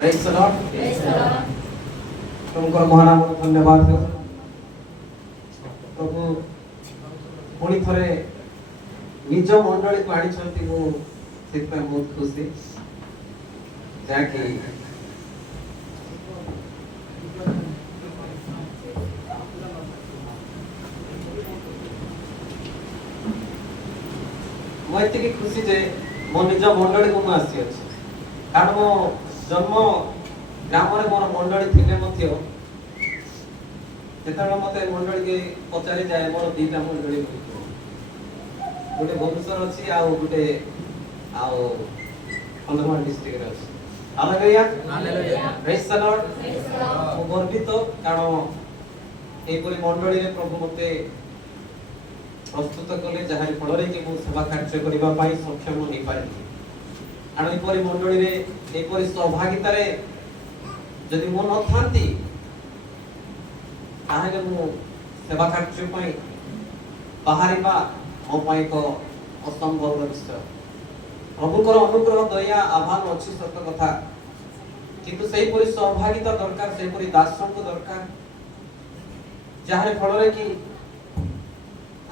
Praise the Lord. तुमको महानाम धन्यवाद हो प्रभु पुणी थरे निज मंडली को आनी छंती मु सेत में बहुत खुशी जाके मैं इतनी खुशी जे मो निज मंडली को आसी अछि कारण मो जन्म ग्राम रे मोर मंडली थिले मध्य जेतबे मते मंडली के पचारि जाय मोर दीटा मंडली गोटे भुवनेश्वर अछि आ गोटे आ कंधमाल डिस्ट्रिक्ट रे अछि hallelujah hallelujah praise the Lord मो गर्वित कारण ए परि मंडली रे प्रभु मते प्रस्तुत कले जहार फल रे कि मो सेवा कार्य करिबा पई सक्षम होई पारि आणि परि मंडली रे ए परि सहभागिता रे जदि मो न थांती ताहे मो सेवा कार्य पई बाहरिबा मो पई को असंभव विषय प्रभुकर अनुग्रह दया आभान अछि सत्य कथा किंतु सेही परि सहभागिता दरकार सेही परि दासन को दरकार जहार फल रे कि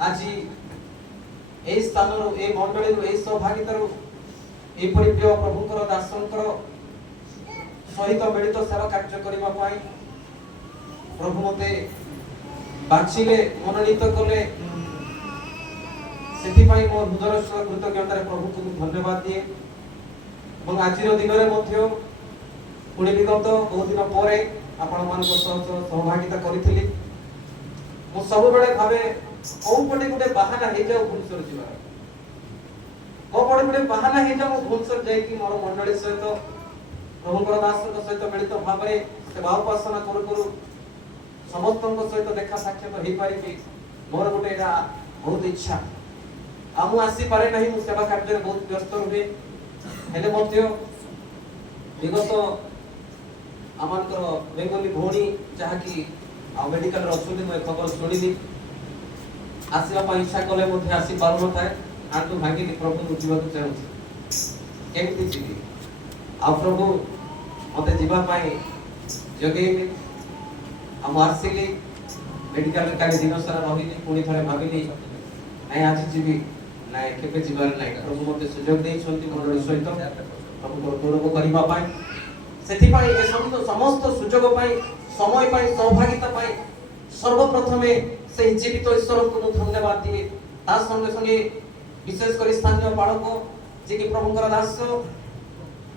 आजी ए स्थान रो ए मंडली रो ए सहभागिता रो ए परि प्रिय प्रभुकर दासनकर सहित मिलित सेवा कार्य करिबा पाई प्रभु मते बाछिले मनोनीत कले सेति पाई मोर हृदय सह कृतज्ञता रे प्रभु को धन्यवाद दिए এবং আজির দিনরে মধ্য পুଣି বিগত বহু দিন পরে আপন ମାନଙ୍କ সহ সহভাগিতা করিଥିଲି ମୁଁ ସବୁବେଳେ ଭାବେ କୋଉ ପଟେ ଗୋଟେ ବାହାନା ହେଇ ଯାଉ ଭୁବନେଶ୍ୱର ଯିବାର କୋଉ ପଟେ ଗୋଟେ ବାହାନା ହେଇ ଯାଉ ଭୁବନେଶ୍ୱର ଯାଇକି ମୋର ମଣ୍ଡଳୀ ସହିତ प्रभुଙ୍କର ଦାସଙ୍କ ସହିତ ମିଳିତ ଭାବରେ ସେବା ଉପାସନା କରୁ କରୁ ସମସ୍ତଙ୍କ ସହିତ ଦେଖା ସାକ୍ଷାତ ହେଇ ପାରିବି ମୋର ଗୋଟେ ଏଟା ବହୁତ ଇଚ୍ଛା ଆଉ ମୁଁ ଆସି ପାରେ ନାହିଁ ମୁଁ ସେବା କାର୍ଯ୍ୟରେ ବହୁତ ବ୍ୟସ୍ତ ରୁହେ ହେଲେ ମଧ୍ୟ ବିଗତ ଆମଙ୍କର ବେଙ୍ଗଲି ଭଉଣୀ ଯାହାକି ଆଉ ମେଡିକାଲରେ ଅଛନ୍ତି ମୁଁ ଖବର ଶୁଣିଲି ଆସିବା ପାଇଁ ଇଚ୍ଛା କଲେ ମଧ୍ୟ ଆସି ପାରୁନଥାଏ ଆଣ୍ଠୁ ଭାଙ୍ଗିକି ପ୍ରଭୁ ଯିବାକୁ ଚାହୁଁଛି କେମିତି ଯିବି ଆଉ ପ୍ରଭୁ मते जीवा पाए जगेले हम आसीली मेडिकल काली दिन सारा रहिली पुणी थरे भाबिली नाही आज जीवी नाही केबे जीवार नाही प्रभु मते सुयोग देई छंती मंडली सहित प्रभु को गौरव करिबा पाए सेथि पाए ए समस्त सुयोग पाए समय पाए सहभागिता पाए सर्वप्रथमे से जीवित ईश्वर को धन्यवाद दिए ता संगे संगे विशेष कर स्थानीय बालक जे कि प्रभुकर दास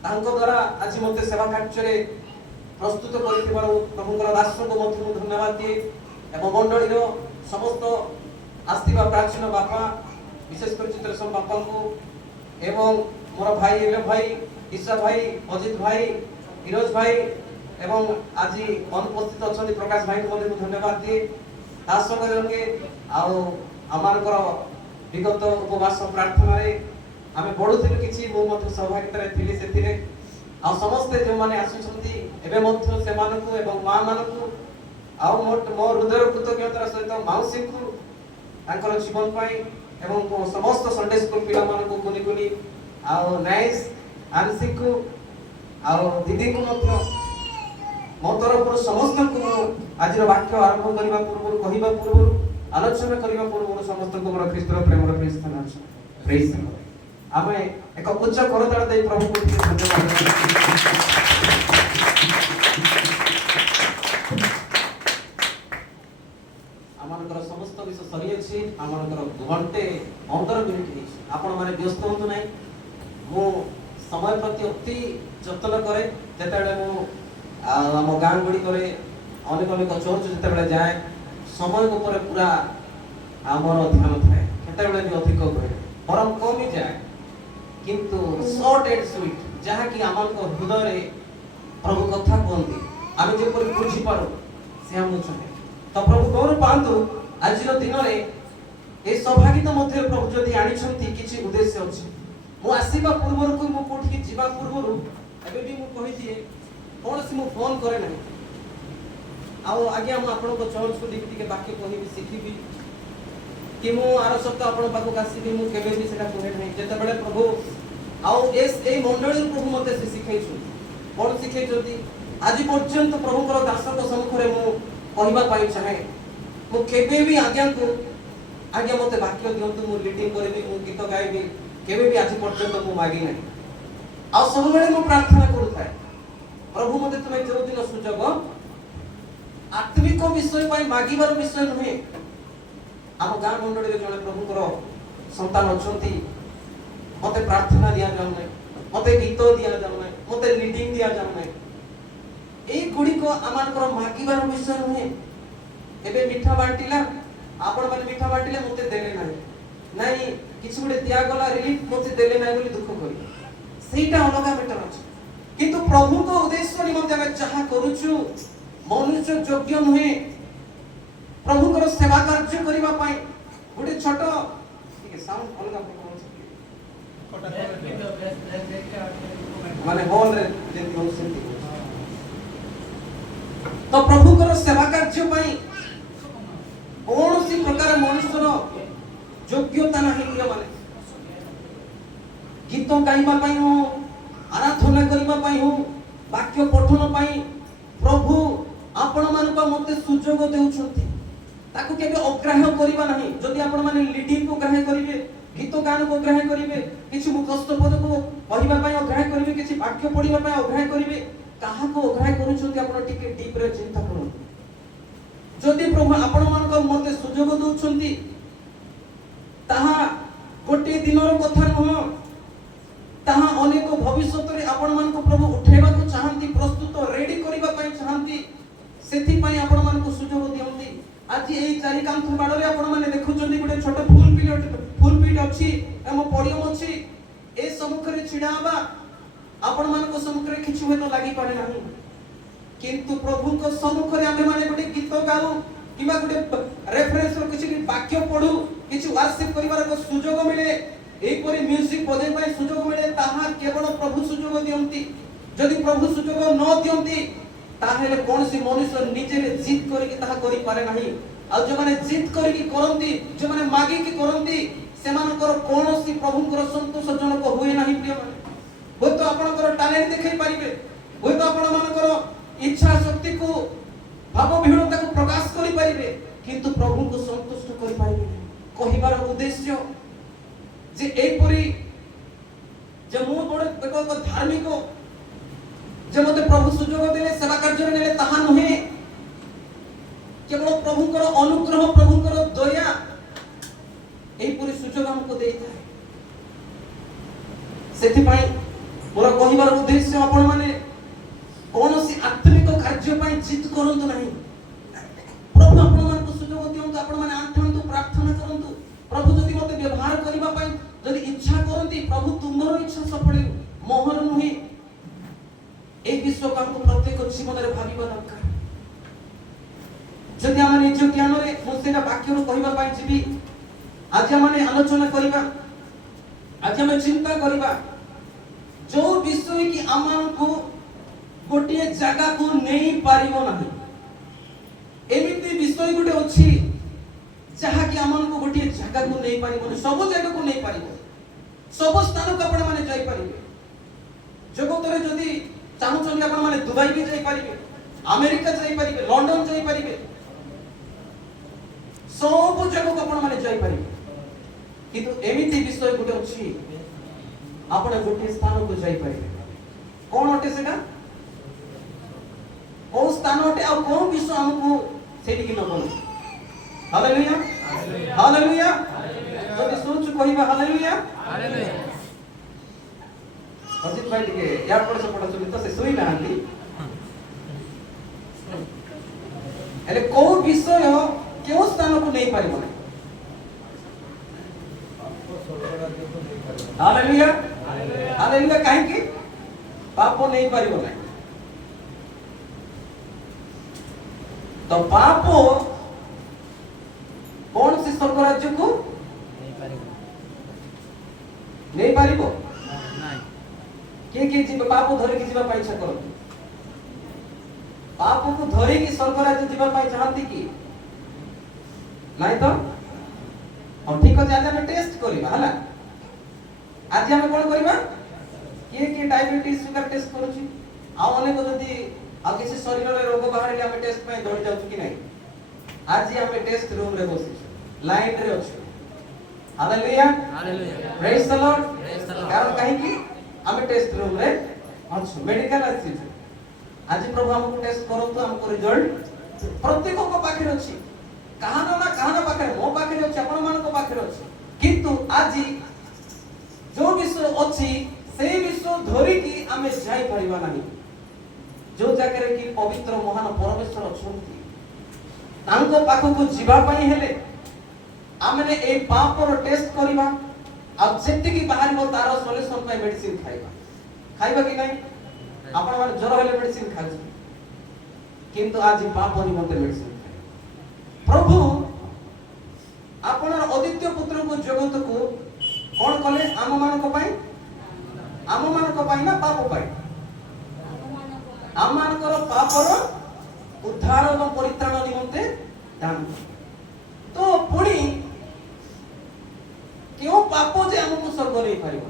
तांको द्वारा आज मते सेवा कार्य रे प्रस्तुत करिथिबार प्रभुकर दास को मते मु धन्यवाद दिए एवं मंडली रो समस्त आस्तिबा प्राचीन बापा विशेष कर चित्रसन बापा को एवं मोर भाई एले भाई ईशा भाई अजित भाई फिरोज भाई एवं आज अनुपस्थित अछंती प्रकाश भाई को मते मु धन्यवाद दिए ता संगे संगे आउ अमानकर विगत उपवास प्रार्थना रे आमे पढुथिलु किछि मो मते सहभागिता रे थिले सेथिरे आ समस्त जे माने आसुछंती एबे मध्य से मानकु एवं मां मानकु आ मो हृदय कृतज्ञता सहित माउसी को तांकर जीवन पाई एवं समस्त संडे स्कूल पिला मानकु कुनी कुनी आ नाइस आंसी को आ दीदी को मध्य मो तरफ समस्त को आज वाक्य आरंभ करबा पूर्व कहिबा पूर्व आलोचना करबा पूर्व समस्त को मोर ख्रीष्टर प्रेमर ख्रीष्टन प्रेज आमे एक उच्च करताळ देई प्रभु को धन्यवाद आमानकर समस्त विषय सरी अछि आमानकर 2 घंटे 15 मिनिट हे आपण माने व्यस्त होंतु नै मु समय प्रति अति जतन करे जेतेबेले मु हम गां गुडी करे अनेक अनेक चर्च जेतेबेले जाय समय ऊपर पूरा हमर ध्यान थाए केतेबेले भी अधिक करे परम कम ही जाए किंतु शॉर्ट एंड स्वीट जहा कि आमन को हृदय रे प्रभु कथा कहंती आमे जे पर बुझी पारो से हम चाहे तो प्रभु गौर पांतु आज दिन रे ए सहभागिता मध्य प्रभु जदी आनी छंती किछि उद्देश्य अछि मु आसीबा पूर्व को मु कोठी जीवा पूर्व एबे भी मु कहि दिए कोन से मु फोन करे नै आ आगे हम आपन को चर्च को देखि के बाकी कहि सिखिबी कि मु आरो सप्ताह आपण पाको कासीबी मु केबे भी सेटा कोहे नै जेते बेले प्रभु आउ एस ए मंडली प्रभु मते से सिखाइछु कौन शिखै आज पर्यंत प्रभुकर दासक सम्मुखें मु कहवाई चाहे मुझे भी आज्ञा को आज्ञा मत वाक्य दिंतु मु लीडिंग करी मु गीत गाइबी केबे भी आज पर्यंत मु मागी ना आ सब बेले मु प्रार्थना करूँ प्रभु मते तुम्हें जो दिन सुजोग आत्मिक विषय पर मागिबार विषय नुहे आम गाँ मंडली जड़े प्रभुकर संतान अच्छा मते प्रार्थना दिया जाऊ ना मते गीत दिया जाऊ ना मते लीडिंग दिया जाऊ ना ए गुडी को आमानकर मागिबार विषय नुहे एबे मिठा बांटिला आपण माने मिठा बांटिले मते देले नाही नाही किछु गुडे दिया गला रिलीफ मते देले नाही बोली दुख करी सेटा अलगा मैटर अछि किंतु प्रभु को उद्देश्य निमंते हम जहा करूछु मनुष्य योग्य नुहे प्रभु को सेवा कार्य करिबा पई गुडे छोटो ठीक है साउंड अलगा माने हॉल रे जेति हो सेति तो प्रभु को सेवा कार्य पई कौन सी प्रकार मनुष्यर योग्यता नहीं प्रिय माने गीत गाइबा पई हो आराधना करिबा पई हो वाक्य पठन पई प्रभु आपण मान को मते सुजोग देउछंती ताकू केबे अग्राह्य करिबा नहीं जदि आपण माने लीडिंग को ग्रहण करिवे गीत गान को ग्रहण करिवे किछि मुखस्थ पद को कहबा पई अग्राह्य करिवे किछि वाक्य पढिबा पई अग्राह्य करिवे काहा को अग्राह्य करूछंती आपण टिके डीप रे चिंता करू जदि प्रभु आपण मान को मते सुजोग दउछंती ताहा गोटे दिनर कथा न ताहा अनेक भविष्यत रे आपण मान को प्रभु उठेबा को चाहंती प्रस्तुत रेडी करबा पई चाहंती सेथि पई आपण मान को सुजोग दियंती आज एई चारि कांथ बाडरे आपण माने देखुचंती गोटे छोट फूल पीट अछि एम पडियम अछि ए सम्मुखरे छिडाबा आपण मान को सम्मुखरे किछु होय तो लागि पारे नाही किंतु प्रभु को सम्मुखरे आमे माने गोटे गीत गाऊ किबा गोटे रेफरेंस रो किछि वाक्य पढू किछि वर्शिप करिवार को सुजोग मिले एई परि म्यूजिक बजे पई सुजोग मिले ताहा केवल प्रभु सुजोग दियंती जदि प्रभु सुजोग न दियंती ताहेले कोनसी मनुष्य निजे जिद करिकि ताहा करि पारे नाही आ जे माने जिद करिकि करंती जे माने मागी कि करंती सेमानकर कोनसी प्रभुकर संतोषजनक होय नाही प्रिय माने होय तो आपनकर टैलेंट देखै परिबे होय तो आपण मानकर इच्छा शक्ति को भाव विहणता को प्रकाश करि परिबे किंतु प्रभु को संतुष्ट करि परिबे कहिबार उद्देश्य जे एई परि जे मु बड एक धार्मिक जे मते प्रभु सुजोग देले सेवा कार्य नेले ताहा नहे केवल प्रभुकर अनुग्रह प्रभुकर दया एई परि सुजोग हमको देइता है सेथि पई मोर कहिबार उद्देश्य आपण माने कोनोसी आत्मिक कार्य पई जिद करंतु नाही प्रभु आपण मान को सुजोग दियंतु आपण माने आंठंतु प्रार्थना करंतु प्रभु जदि मते व्यवहार करिबा पई जदि इच्छा करंती प्रभु तुमरो इच्छा सफल मोहर नुही ए विश्व को हमको प्रत्येक जीवन रे भाबिबा दरकार जदि हम निज ज्ञान रे मुसेना वाक्य रो कहिबा पई जिबी आज माने आलोचना करिबा आज हम चिंता करिबा जो विषय की आमान को गोटे जगह को नहीं पारिबो नाही एमिति विषय गुटे अछि जहा कि आमान को गोटे जगह को नहीं पारिबो सब जगह को नहीं पारिबो सब स्थान को आपण माने जाई पारिबे जगत रे जदि चाहूछन आपण माने दुबई भी जाई पारिबे अमेरिका जाई पारिबे लंदन जाई पारिबे सब जगह को आपण माने जाई पारिबे किंतु एमिति विषय गुटे अछि आपण गोटे स्थान को जाई पारिबे कोन अटे सेटा कोन स्थान अटे आ कोन विषय हमको सेठी कि न बोल हालेलुया हालेलुया जदि सुनछु कहिबा हालेलुया हालेलुया अजित भाई टिके एयरपोर्ट से पड़ा सुनी तो से सोई नांती एले को विषय केउ स्थान को नहीं पारिबो ना हालेलुया हालेलुया काहे कि पाप नहीं पारिबो ना तो पाप कौन से स्वर्ग राज्य को नहीं पारिबो के जीव पाप धरे कि जीवा पाइछा करती पाप को धरे कि स्वर्ग राज्य जीवा पाइ चाहती कि नहीं तो हम ठीक अछि आज हम टेस्ट करिबा हला आज हम कोन करिबा के डायबिटीज शुगर टेस्ट करूची ଆଉ ଅନେକ ଯଦି ଆଉ କିଛି ଶରୀରରେ ରୋଗ ବାହାରିଲେ ଆମେ ଟେଷ୍ଟ ପାଇଁ ଦୌଡ଼ି ଯାଉଛୁ କି ନାହିଁ? ଆଜି ଆମେ ଟେଷ୍ଟ ରୁମ୍ ରେ ବସିଛୁ, ଲାଇନ୍ ରେ ଅଛୁ। ହାଲେଲୁୟା, ପ୍ରେଜ୍ ଦ ଲର୍ଡ। କାରଣ କାହିଁକି ଆମେ ଟେଷ୍ଟ ରୁମ୍ ରେ ଅଛୁ, ମେଡିକାଲ ଆସିଛୁ। ଆଜି ପ୍ରଭୁ ଆମକୁ ଟେଷ୍ଟ କରନ୍ତୁ, ଆମକୁ ରିଜଲ୍ଟ ପ୍ରତ୍ୟେକଙ୍କ ପାଖରେ ଅଛି। କାହାନ ନା କାହାନ ପାଖରେ, ମୋ ପାଖରେ ଅଛି, ଆପଣ ମାନଙ୍କ ପାଖରେ ଅଛି। କିନ୍ତୁ ଆଜି ଯୋଉ ବିଷୟ ଅଛି ସେଇ ବିଷୟ ଧରିକି ଆମେ ଯାଇପାରିବା ନାହିଁ। ଯୋଉ ଜାଗାରେ କି ପବିତ୍ର ମହାନ ପରମେଶ୍ୱର ଅଛନ୍ତି, ତାଙ୍କ ପାଖକୁ ଯିବା ପାଇଁ ହେଲେ ଆମେ ଏଇ ପାପର ଟେଷ୍ଟ କରିବା, ଆଉ ଯେତିକି ବାହାରିବ ତାର ସଲ୍ୟୁସନ ପାଇଁ ମେଡିସିନ ଖାଇବା। ଖାଇବା କି ନାହିଁ? ଆପଣ ମାନେ ଜ୍ୱର ହେଲେ ମେଡିସିନ ଖାଉଛନ୍ତି, କିନ୍ତୁ ଆଜି ପାପ ନିମନ୍ତେ ମେଡିସିନ ଖାଇବା। ପ୍ରଭୁ ଆପଣର ଅଦ୍ୱିତୀୟ ପୁତ୍ରଙ୍କୁ ଜଗତକୁ କଣ କଲେ? ଆମ ମାନଙ୍କ ପାଇଁ ନା ପାପ ପାଇଁ? ଆମ ମାନଙ୍କର ପାପର ଉଦ୍ଧାର ଏବଂ ପରିତ୍ରାଣ ନିମନ୍ତେ ଦାନ। ତ ପୁଣି କେଉଁ ପାପ ଯେ ଆମକୁ ସ୍ୱର୍ଗ ନେଇ ପାରିବ?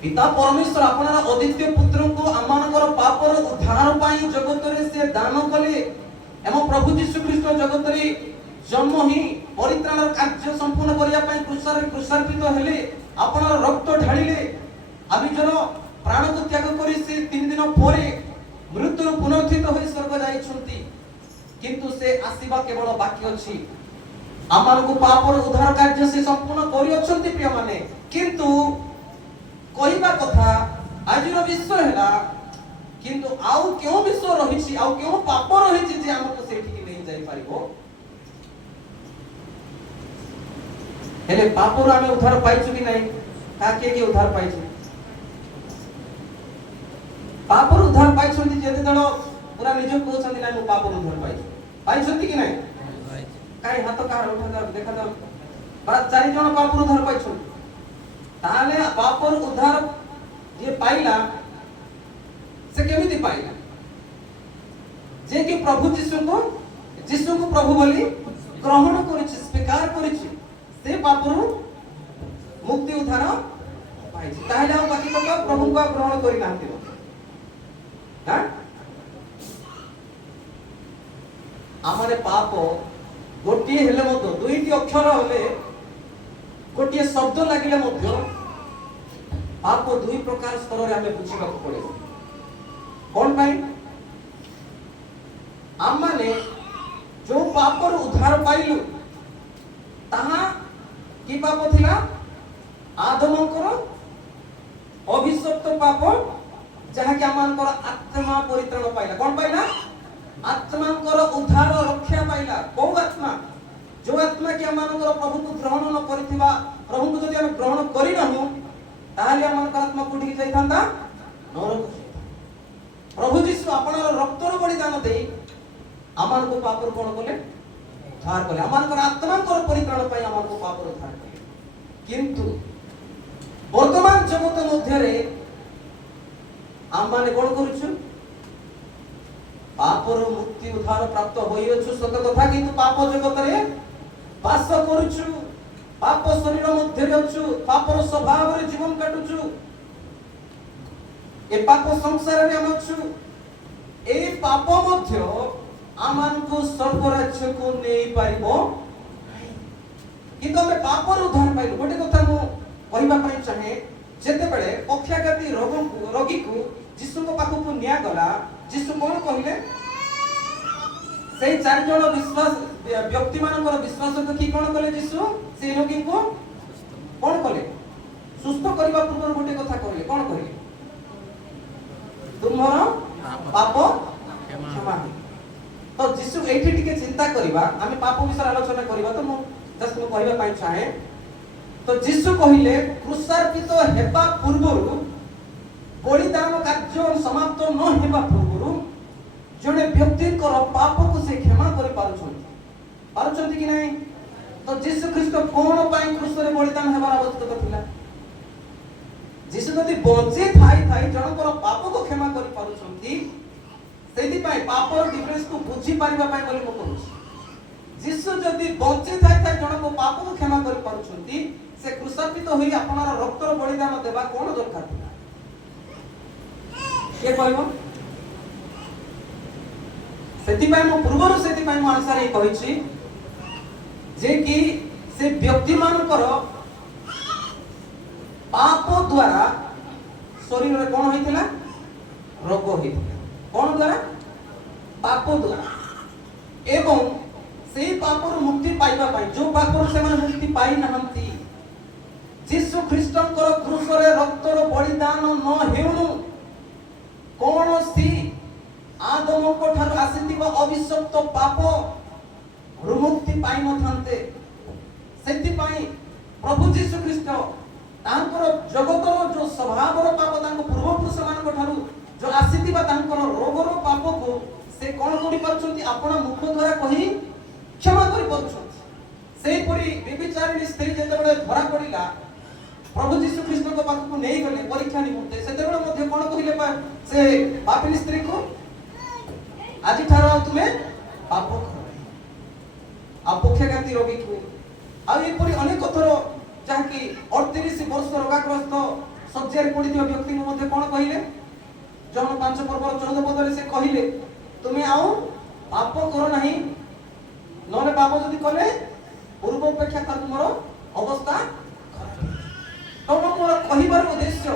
ପିତା ପରମେଶ୍ୱର ଆପଣର ଅଦ୍ୱିତୀୟ ପୁତ୍ରଙ୍କୁ ଆମମାନଙ୍କର ପାପର ଉଦ୍ଧାର ପାଇଁ ଜଗତରେ ସେ ଦାନ କଲେ ଏବଂ ପ୍ରଭୁ ଯୀଶୁ ଖ୍ରୀଷ୍ଟ ଜଗତରେ ଜନ୍ମ ହିଁ ପରିତ୍ରାଣର କାର୍ଯ୍ୟ ସମ୍ପୂର୍ଣ୍ଣ କରିବା ପାଇଁ କ୍ରୁଶାର୍ପିତ ହେଲେ, ଆପଣର ରକ୍ତ ଢାଳିଲେ, ନିଜର ପ୍ରାଣକୁ ତ୍ୟାଗ କରି ସେ 3 ଦିନ ପରେ ମୃତ୍ୟୁରୁ ପୁନରୁତ୍ଥିତ ହୋଇ ସ୍ୱର୍ଗ ଯାଇଛନ୍ତି। କିନ୍ତୁ ସେ ଆସିବା କେବଳ ବାକି ଅଛି। ଆମମାନଙ୍କୁ ପାପର ଉଦ୍ଧାର କାର୍ଯ୍ୟ ସେ ସମ୍ପୂର୍ଣ୍ଣ କରିଅଛନ୍ତି ପ୍ରିୟମାନେ। କିନ୍ତୁ କହିବା କଥା ଆଜିର ବିଷୟ ହେଲା, କିନ୍ତୁ ଆଉ କେଉଁ ବିଷୟ ରହିଛି, ଆଉ କେଉଁ ପାପ ରହିଛି ଯେ ଆମକୁ ସେଇଠିକି ନେଇ ଯାଇପାରିବ? ହେଲେ ପାପରୁ ଆମେ ଉଦ୍ଧାର ପାଇଛୁ କି ନାହିଁ? କିଏ ଉଦ୍ଧାର ପାଇଛୁ? ପାପରୁ ଉଦ୍ଧାର ପାଇଛନ୍ତି ଯେତେବେଳେ ପୁରା ନିଜକୁ କହୁଛନ୍ତି ନା ମୁଁ ପାପରୁ ଉଦ୍ଧାର ପାଇଛି। ପାଇଛନ୍ତି କି ନାହିଁ? କାହିଁ ହାତ କାହାର ଉଠା ଦେଖାଯାଉ। 4 ଜଣ ପାପରୁ ଉଦ୍ଧାର ପାଇଛନ୍ତି। ତାହେଲେ ପାପରୁ ଉଦ୍ଧାର ଯିଏ ପାଇଲା ସେ କେମିତି ପାଇଲା? ଯେ କି ପ୍ରଭୁ ଯୀଶୁଙ୍କୁ ପ୍ରଭୁ ବୋଲି ଗ୍ରହଣ କରିଛି, ସ୍ୱୀକାର କରିଛି, ସେ ପାପରୁ ମୁକ୍ତି ଉଦ୍ଧାର ପାଇଛି। ତାହେଲେ ଆଉ ବାକି କଥା ପ୍ରଭୁଙ୍କୁ ଗ୍ରହଣ କରିନାହାନ୍ତି। ଆମର ପାପ ଗୋଟିଏ ହେଲେ ମଧ୍ୟ, 2ଟି ଅକ୍ଷର ହେଲେ, ଗୋଟିଏ ଶବ୍ଦ ଲାଗିଲେ ମଧ୍ୟ ପାପ 2 ପ୍ରକାର ସ୍ତରରେ ଆମେ ବୁଝିବାକୁ ପଡିବ। କଣ ପାଇଁ? ଆମମାନେ ଯୋଉ ପାପରୁ ଉଦ୍ଧାର ପାଇଲୁ ତାହା କି ପାପ ଥିଲା? ଆଦମଙ୍କର ଅଭିଶପ୍ତ ପାପ, ଯାହାକି ଆମମାନଙ୍କର ଆତ୍ମା ପରିତ୍ରାଣ ପାଇଲା। କଣ ପାଇଲା? ଆତ୍ମାଙ୍କର ଉଦ୍ଧାର ରକ୍ଷା ପାଇଲା। କୋଉ ଆତ୍ମା? ଯୋଉ ଆତ୍ମା କି ଆମମାନଙ୍କର ପ୍ରଭୁକୁ ଗ୍ରହଣ ନ କରିଥିବା, ପ୍ରଭୁଙ୍କୁ ଯଦି ଆମେ ଗ୍ରହଣ କରିନାହୁଁ ତାହେଲେ ଆମମାନଙ୍କର ଆତ୍ମା କୋଉଠିକି ଯାଇଥାନ୍ତା? ନରକ। ପ୍ରଭୁ ଯୀଶୁ ଆପଣଙ୍କର ରକ୍ତର ବଳିଦାନ ଦେଇ ଆମମାନଙ୍କୁ ପାପରୁ କଣ କଲେ? ଉଦ୍ଧାର କଲେ। ଆମମାନଙ୍କର ଆତ୍ମାଙ୍କର ପରିତ୍ରାଣ ପାଇଁ ଆମମାନଙ୍କୁ ପାପରୁ ଉଦ୍ଧାର କଲେ। କିନ୍ତୁ ବର୍ତ୍ତମାନ ଜଗତ ମଧ୍ୟରେ ଆମମାନେ କଣ କରୁଛୁ? ପାପରୁ ମୁକ୍ତି ଉଦ୍ଧାର ପ୍ରାପ୍ତ ହୋଇଅଛୁ ସତ କଥା, କିନ୍ତୁ ପାପ ଜଗତରେ ବାସ କରୁଛୁ, ପାପ ଶରୀର ମଧ୍ୟରେ ଅଛୁ, ପାପର ସ୍ୱଭାବରେ ଜୀବନ କାଟୁଛୁ, ଏ ପାପ ସଂସାରରେ ଆମେ ଅଛୁ। এই ପାପ ମଧ୍ୟ ଆମମାନଙ୍କୁ ସ୍ୱର୍ଗ ରାଜ୍ୟକୁ ନେଇ ପାରିବ। କିନ୍ତୁ ଆମେ ପାପରୁ ଉଦ୍ଧାର ପାଇଲୁ। ଗୋଟେ କଥା ମୁଁ କହିବା ପାଇଁ ଚାହେଁ, ଯେତେବେଳେ ପକ୍ଷାଘାତୀ ରୋଗୀକୁ ଯୀଶୁଙ୍କ ପାଖକୁ ନିଆଗଲା, ଯୀଶୁ କଣ କହିଲେ? ସେଇ 4 ଜଣ ବ୍ୟକ୍ତି ମାନଙ୍କର ବିଶ୍ୱାସ ଦେଖି କଣ କଲେ? ଯୀଶୁ ସେଇ ରୋଗୀଙ୍କୁ କଣ କଲେ? ସୁସ୍ଥ କରିବା ପୂର୍ବରୁ ଗୋଟେ କଥା କହିଲେ। କଣ କହିଲେ? ତୁମର ପାପ କ୍ଷମା। ତ ଯୀଶୁ ଏଇଠି ଟିକେ ଚିନ୍ତା କରିବା, ଆମେ ପାପ ବିଷୟରେ ଆଲୋଚନା କରିବା। ତ ମୁଁ କହିବା ପାଇଁ ଚାହେଁ, ତ ଯୀଶୁ କହିଲେ କ୍ରୁଶାର୍ପିତ ହେବା ପୂର୍ବରୁ, ବଳିଦାନ କାର୍ଯ୍ୟ ସମାପ୍ତ ନ ହେବା ପୂର୍ବରୁ ଜଣେ ବ୍ୟକ୍ତିଙ୍କର ପାପକୁ ସେ କ୍ଷମା କରି ପାରୁଛନ୍ତି କି ନାହିଁ? ତ ଯୀଶୁ ଖ୍ରୀଷ୍ଟ କଣ ପାଇଁ କ୍ରୁଶରେ ବଳିଦାନ ହେବାର ଆବଶ୍ୟକତା ଥିଲା? ଯୀଶୁ ଯଦି ବଞ୍ଚି ଥାଇ ଜଣଙ୍କର ପାପକୁ କ୍ଷମା କରି ପାରୁଛନ୍ତି, ସେଇଥିପାଇଁ ପାପର ଡିଫରେନ୍ସକୁ ବୁଝି ପାରିବା ପାଇଁ ବୋଲି ମୁଁ କହୁଛି। ଯୀଶୁ ଯଦି ବଞ୍ଚି ଥାଇ ଜଣଙ୍କ ପାପକୁ କ୍ଷମା କରି ପାରୁଛନ୍ତି, ସେ କ୍ରୁଶାର୍ପିତ ହୋଇ ଆପଣର ରକ୍ତର ବଳିଦାନ ଦେବା କଣ ଦରକାର ଥିଲା? କିଏ କହିବ? ସେଥିପାଇଁ ମୁଁ ପୂର୍ବରୁ ସେଥିପାଇଁ ମୁଁ ଆନ୍ସର କହିଛି ଯେ କି ସେ ବ୍ୟକ୍ତି ମାନଙ୍କର ପାପ ଦ୍ୱାରା ଶରୀରରେ କଣ ହେଇଥିଲା? ରୋଗ ହେଇଥିଲା। କଣ ଦ୍ୱାରା? ପାପ ଦ୍ୱାରା। ଏବଂ ସେଇ ପାପରୁ ମୁକ୍ତି ପାଇବା ପାଇଁ, ଯୋଉ ପାପରୁ ସେମାନେ ମୁକ୍ତି ପାଇ ନାହାନ୍ତି, ଯୀଶୁ ଖ୍ରୀଷ୍ଟଙ୍କର କ୍ରୁଶରେ ରକ୍ତର ବଳିଦାନ ନ ହେଉଣୁ କୌଣସି ଆଦମଙ୍କ ଠାରୁ ଆସିଥିବା ଅଭିଶପ୍ତ ପାପରୁ ମୁକ୍ତି ପାଇନଥାନ୍ତେ। ସେଥିପାଇଁ ପ୍ରଭୁ ଯୀଶୁ ଖ୍ରୀଷ୍ଟ ତାଙ୍କର ଜଗତର ଯୋଉ ସ୍ୱଭାବର ପାପ, ତାଙ୍କ ପୂର୍ବପୁରୁଷ ମାନଙ୍କ ଠାରୁ ଯୋଉ ଆସିଥିବା ତାଙ୍କର ରୋଗର ପାପକୁ ସେ କଣ କରିପାରୁଛନ୍ତି? ଆପଣ ମୁଖ ଦ୍ୱାରା କହି କ୍ଷମା କରିପାରୁଛନ୍ତି। ସେହିପରି ବ୍ୟଭିଚାରିଣୀ ସ୍ତ୍ରୀ ଯେତେବେଳେ ଧରା ପଡ଼ିଲା, ପ୍ରଭୁ ଯୀଶୁ ଖ୍ରୀଷ୍ଟଙ୍କ ପାଖକୁ ନେଇଗଲେ ପରୀକ୍ଷା ନିମନ୍ତେ, ସେତେବେଳେ ମଧ୍ୟ କଣ କହିଲେ ସେ ପାପିନୀ ସ୍ତ୍ରୀକୁ? ଆଜିଠାରୁ ଆଉ ତୁମେ ପାପ କର। ଆଉ ପକ୍ଷାଘାତୀ ରୋଗୀକୁ, ଆଉ ଏପରି ଅନେକ ଥର ଯାହାକି 38 ବର୍ଷ ରୋଗାଗ୍ରସ୍ତ ଶଯ୍ୟାରେ ପଡ଼ିଥିବା ବ୍ୟକ୍ତିଙ୍କୁ ମଧ୍ୟ କଣ କହିଲେ? ଜହନ 5 ପର୍ବର 14 ପଦରେ ସେ କହିଲେ, ତୁମେ ଆଉ ପାପ କର ନାହିଁ, ନହେଲେ ପାପ ଯଦି କଲେ ପୂର୍ବ ଅପେକ୍ଷା ତୁମର ଅବସ୍ଥା ଖରାପ। ତ ମୋର କହିବାର ଉଦ୍ଦେଶ୍ୟ,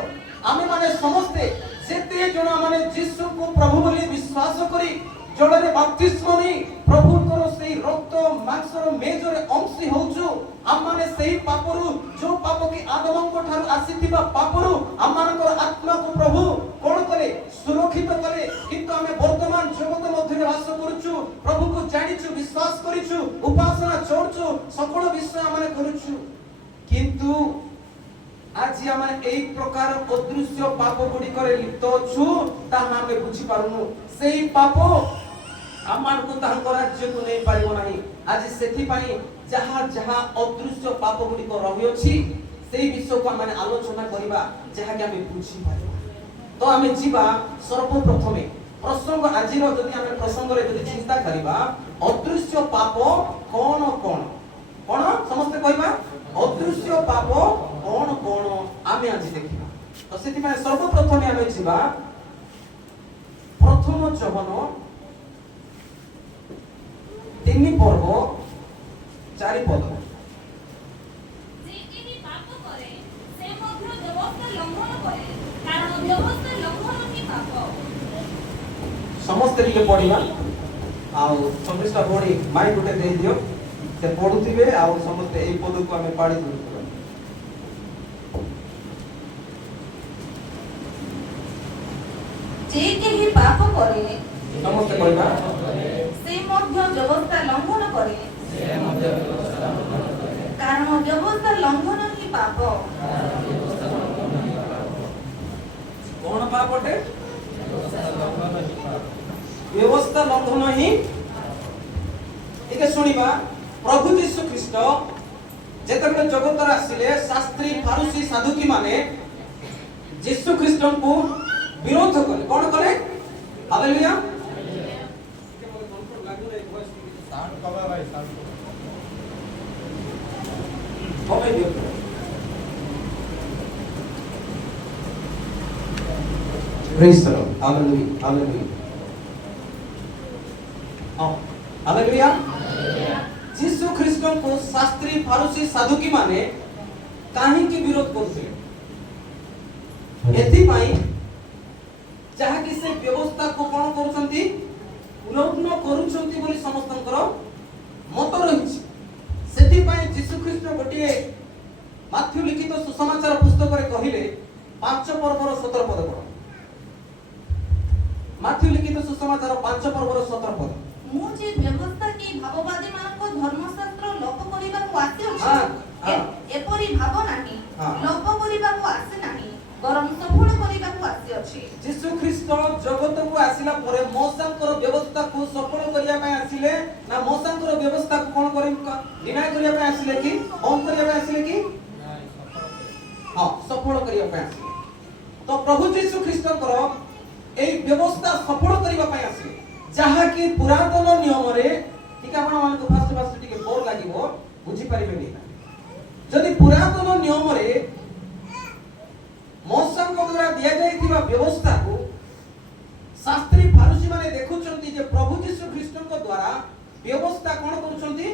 ଆମେ ମାନେ ସମସ୍ତେ ଯେତେ ଜଣ ମାନେ ଯୀଶୁଙ୍କୁ ପ୍ରଭୁ ବୋଲି ବିଶ୍ୱାସ କରି ଜଳରେ ବାପ୍ତିସ୍ମ ନେଇ ପ୍ରଭୁଙ୍କର ସେଇ ରକ୍ତ ମାଂସର ମେଜରେ ଅଂଶୀ ହଉଛୁ, ଆମମାନେ ସେଇ ପାପରୁ, ଯୋଉ ପାପ କି ଆଦମଙ୍କ ଠାରୁ ଆସିଥିବା ପାପରୁ ଆମମାନଙ୍କର ଆତ୍ମାକୁ ପ୍ରଭୁ କଣ କଲେ? ସୁରକ୍ଷିତ କଲେ। କିନ୍ତୁ ଆମେ ବର୍ତ୍ତମାନ ଜଗତ ମଧ୍ୟରେ ବାସ କରୁଛୁ, ପ୍ରଭୁକୁ ଜାଣିଛୁ, ବିଶ୍ୱାସ କରିଛୁ, ଉପାସନା କରୁଛୁ, সকল ବିଷୟ ଆମେ କରୁଛୁ, କିନ୍ତୁ ଆଜି ଆମେ এই ପ୍ରକାର ଅଦୃଶ୍ୟ ପାପ ଗୁଡ଼ିକରେ ଲିପ୍ତ ଅଛୁ, ତାହା ଆମେ ବୁଝିପାରୁନୁ। ସେଇ ପାପ ଆମମାନଙ୍କୁ ତାଙ୍କ ରାଜ୍ୟକୁ ନେଇ ପାରିବ ନାହିଁ। ଆଜି ସେଥିପାଇଁ ଯାହା ଯାହା ଅଦୃଶ୍ୟ ପାପ ଗୁଡ଼ିକ ରହିଅଛି, ସେଇ ବିଷୟକୁ ଆମେ ଆଲୋଚନା କରିବା, ଯାହାକି ଆମେ ବୁଝିପାରିବା। ତ ଆମେ ଯିବା ସର୍ବପ୍ରଥମେ ପ୍ରସଙ୍ଗ, ଆଜିର ଯଦି ଆମେ ପ୍ରସଙ୍ଗରେ ଯଦି ଚିନ୍ତା କରିବା, ଅଦୃଶ୍ୟ ପାପ କଣ କଣ? କଣ ସମସ୍ତେ କହିବା? ଅଦୃଶ୍ୟ ପାପ କଣ କଣ ଆମେ ଆଜି ଦେଖିବା। ତ ସେଥିପାଇଁ ସର୍ବପ୍ରଥମେ ଆମେ ଯିବା ପ୍ରଥମ ଯୋହନ 3 ପର୍ବ 4 ପଦ। যে কেহি পাপ করে সে মধ্য ব্যবস্থা লঙ্ঘন করে, কারণ ব্যবস্থা লঙ্ঘন হি পাপ। ସମସ୍ତେ ଟିକେ ପଢିବା। ଆଉ ସମସ୍ତେ ପଢି ମାଇକ୍ ଗୋଟେ ଦେଇ ଦିଅ, ସେ ପଢୁଥିବେ, ଆଉ ସମସ୍ତେ ଏଇ ପଦକୁ ଆମେ ପାଢି ଦଉଛୁ। যে কেহি পাপ করে ସମସ୍ତେ କହିବା। সে মধ্য ব্যবস্থা লঙ্ঘন করে, কারণ ব্যবস্থা লঙ্ঘন হি পাপ। କଣ ପାପ ଅଟେ? ବ୍ୟବସ୍ଥା ଲଙ୍ଘନ ହିଁ। ଟିକେ ଶୁଣିବା। ପ୍ରଭୁ ଯୀଶୁ ଖ୍ରୀଷ୍ଟ ଯେତେବେଳେ ଜଗତରେ ଆସିଲେ, ଶାସ୍ତ୍ରୀ ଫାରୁସୀ ସାଧୁକୀ ମାନେ ଯୀଶୁ ଖ୍ରୀଷ୍ଟଙ୍କୁ ବିରୋଧ କଲେ। କଣ କଲେ? Hallelujah. Praise the Lord. Hallelujah. Hallelujah. Hallelujah. ଯୀଶୁ ଖ୍ରୀଷ୍ଟଙ୍କୁ ଶାସ୍ତ୍ରୀ ଫାରୁସୀ ସାଧୁକୀ ମାନେ କାହିଁକି ବିରୋଧ କରୁଥିଲେ? ଏଥିପାଇଁ ଯାହାକି ସେ ବ୍ୟବସ୍ଥାକୁ କଣ କରୁଛନ୍ତି? ଉଲ୍ଲଂଘନ କରୁଛନ୍ତି ବୋଲି ସମସ୍ତଙ୍କର ମତ ରହିଛି। ସେଥିପାଇଁ ଯୀଶୁ ଖ୍ରୀଷ୍ଟ ଗୋଟିଏ ମାଥ୍ୟୁ ଲିଖିତ ସୁସମାଚାର ପୁସ୍ତକରେ କହିଲେ, 5 ପର୍ବର 17 ପଦ ପଢ। ମାଥ୍ୟୁ ଲିଖିତ ସୁସମାଚାର 5 ପର୍ବର 17 ପଦ। ମୁଁ ଯେ ବ୍ୟବସ୍ଥା କି ଭାବବାଦୀ ମାନଙ୍କ ଧର୍ମଶାସ୍ତ୍ର ଲୋପ କରିବାକୁ ଆସିଅଛି, ଏପରି ଭାବ ନାହିଁ, ଲୋପ କରିବାକୁ ଆସେ ନାହିଁ, ବରଂ ସଫଳ କରିବାକୁ ଆସିଅଛି। ଯୀଶୁ ଖ୍ରୀଷ୍ଟ ଜଗତକୁ ଆସିଲା ପରେ ମୋସାଙ୍କର ବ୍ୟବସ୍ଥାକୁ ସଫଳ କରିବା ପାଇଁ ଆସିଲେ ନା ମୋସାଙ୍କର ବ୍ୟବସ୍ଥାକୁ କଣ କରିବା? ଡିନାଇ କରିବା ପାଇଁ ଆସିଲେ କି ବନ୍ଦ କରିବା ପାଇଁ ଆସିଲେ କି? ହଁ, ସଫଳ କରିବା ପାଇଁ ଆସିଲେ। ତ ପ୍ରଭୁ ଯୀଶୁ ଖ୍ରୀଷ୍ଟଙ୍କର এই ବ୍ୟବସ୍ଥା ସଫଳ କରିବା ପାଇଁ ଆସିଲେ, ଯାହାକି ପୁରାତନ ନିୟମରେ, ଟିକେ ଆପଣମାନଙ୍କୁ ଫାଷ୍ଟ ଟିକେ ବୋର ଲାଗିବ, ବୁଝିପାରିବେନି। ଯଦି ପୁରାତନ ନିୟମରେ ମୋଶଙ୍କ ଦ୍ୱାରା ଦିଆଯାଇଥିବା ବ୍ୟବସ୍ଥାକୁ व्यवस्था कौन करुछंती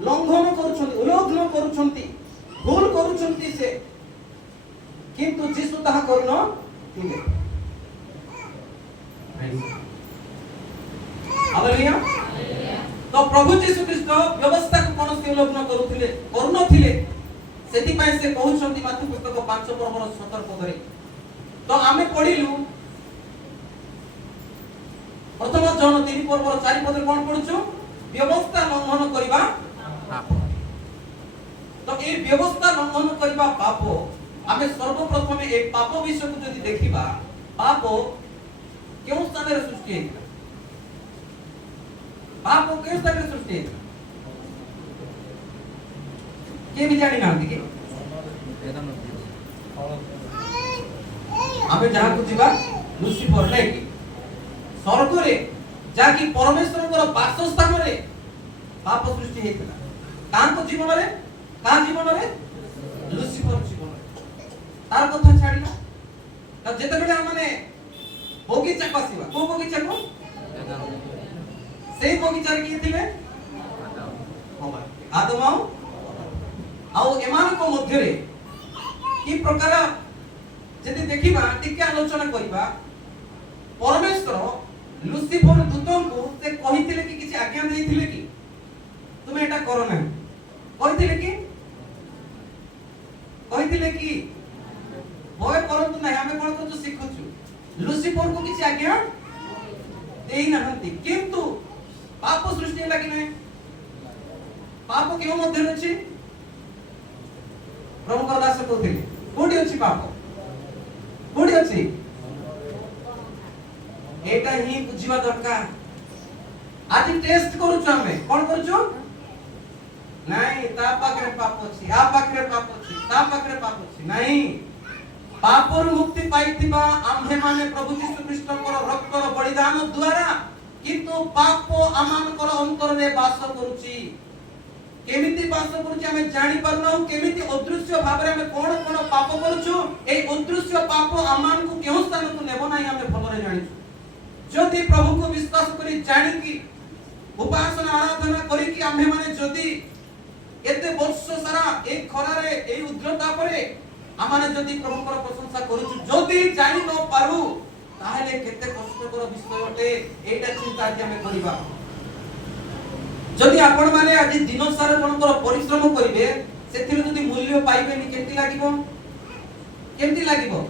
लंघन करुछंती उल्लंघन करुछंती भूल करुछंती से किंतु जीसु ताहा करनो थिले हालेलुया तो प्रभु जीसु ख्रीष्ट व्यवस्था को कौन से उल्लंघन करुथिले करनथिले सेति पय से कहउछंती माथु पुस्तक 5 पर्वर 17 पदरे तो आमे पढिलु प्रथम जन 3 पर्वर 4 पदरे कोन पढुछु व्यवस्था लंघन करिबा पाप तो ए व्यवस्था लंघन करिबा पाप आमे सर्वप्रथम ए पाप विषय को जदि देखिबा पाप केउ स्थान रे सृष्टि हेला पाप केउ स्थान रे सृष्टि हेला के भी जानि नांती के आमे जहा को जीवा लूसीफर नै कि स्वर्ग रे जाकी परमेश्वर को वासस्थान रे पाप सृष्टि हेतला कान को जीवन रे का जीवन रे लूसीफर जीवन रे तार कथा छाडिला त जेते बेले माने बगीचा पासिबा को बगीचा को सेई बगीचा रे की थिले आदम आउ एमान को मध्य रे की प्रकार जदि देखिबा टिके आलोचना करिबा परमेश्वर लूसीफर दूतन को से कहिथिले कि किछि आज्ञा देइथिले कि तुम एटा करो ना कहिथिले कि भय करंतु नाही हमें कोन करछु सिखुछु लूसीफर को किछि आज्ञा देई नाहंती किंतु पाप सृष्टि होला कि नाही पाप केउ मध्ये अछि प्रभु दास कहथिले कोठी अछि पाप कोठी अछि एटा ही बुझिबा दरकार आज टेस्ट करूछु हमें कोन करूछु नाही ता पाखरे पाप अछि आ पाखरे पाप अछि ता पाखरे पाप अछि नाही पापर मुक्ति पाइथिबा आम्हे माने प्रभु यीशु ख्रीष्टकर रक्तर बलिदान द्वारा किंतु पाप आमानकर अंतर रे वास करूची केमिति वास करूची हमें जानि परनाउ केमिति अदृश्य भाबरे हमें कोन कोन पाप करूछु ए अदृश्य पाप आमान को केउ स्थान को नेबो नाही हमें भलरे जानिछु जदि प्रभु को विश्वास करी जानि कि उपासना आराधना करी कि आम्हे माने जदि एते वर्ष सारा एक खरा रे ए उद्रता परे आमाने जदि प्रभु को प्रशंसा करूछु जदि जानि न पारु ताहेले केते कष्टकर विषय अटे एटा चिंता जे हमें करिबा जदि आपण माने आज दिन सारा जनकर परिश्रम करिवे सेथिरे जदि मूल्य पाइबे नि केमति लागिबो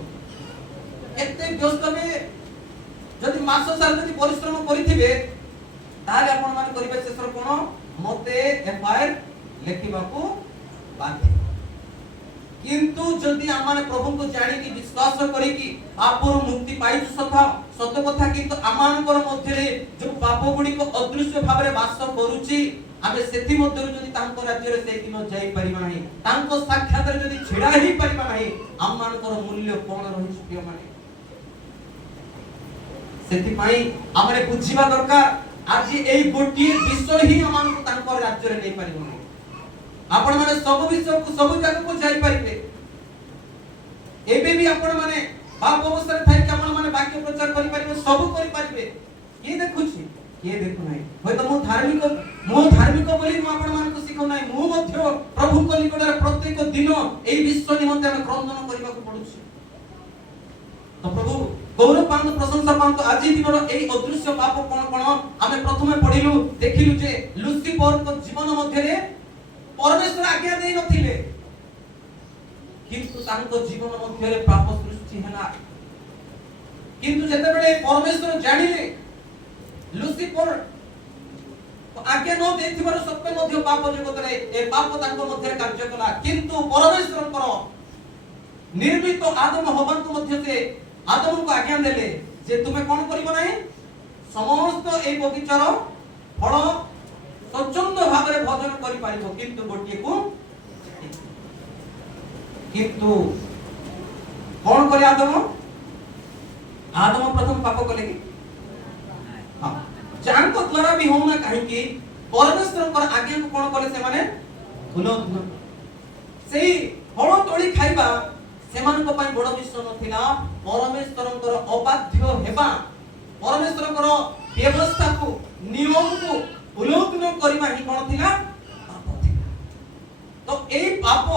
एते व्यस्त में जदि मास सारा जदि परिश्रम करिथिबे ताले आपण माने करिवे शेषर कोन मते एफआईआर लेखिबा को बाध्य किंतु जदि आमाने प्रभु को जानि कि विश्वास करी कि पापर मुक्ति पाइछु सत कथा किंतु आमानकर मध्य रे जो पाप गुडी को अदृश्य भाबरे वास करूची आमे सेति मध्य जदि तांको राज्य रे सेति न जाई परिबा नाही तांको साक्षात रे जदि छिडा ही परिबा नाही आमानकर मूल्य कोन रहि सुप्रिय माने सेति पई हमरे बुझिबा दरकार आज एई गोटी विषय ही आमान को तांको राज्य रे नै परिबो नाही आपण माने सब विषय को सब जगह को जाई परिबे एबे भी आपण माने बाप अवसर थाई कि आपण माने वाक्य प्रचार करि परिबे सब करि परिबे के देखुछि के देखु नाही होय त मो धार्मिक बोली मु आपण मान को सिखौ नाही मु मध्य प्रभु को निकट रे प्रत्येक दिन एई विश्व निमंते हम क्रंदन करिबा को पडुछि तो प्रभु गौरव पांत प्रशंसा पांत आज दिन एई अदृश्य पाप कोन कोन हमें प्रथमे पढिलु देखिलु जे लूसीफर को जीवन मध्य रे परमेश्वर आज्ञा देई नथिले किंतु तांको जीवन मध्य रे पाप सृष्टि हला किंतु जते बेले परमेश्वर जानिले लूसीफर आज्ञा न देथिबार सत्य मध्य पाप जगत रे ए पाप तांको मध्य रे कार्य कला किंतु परमेश्वर कर निर्मित आदम हवा को मध्य से आदम को आज्ञा देले जे तुमे कोन करिबो नाही समस्त ए बगीचार फल स्वच्छंद भाबरे भोजन करि पारिबो किंतु गोटिए को किंतु कौन करे आदम प्रथम पाप कले कि हां जानक द्वारा भी होना काहे कि परमेश्वर पर आज्ञा को कौन कले से माने उल्लंघन सेही फल तोड़ी खाइबा सेमान को पई बड़ विषय नथिला परमेश्वरंकर अबाध्य हेबा परमेश्वरंकर व्यवस्था को नियम को उल्लंघन करिबा ही कोन थिला पाप थिला तो एई पाप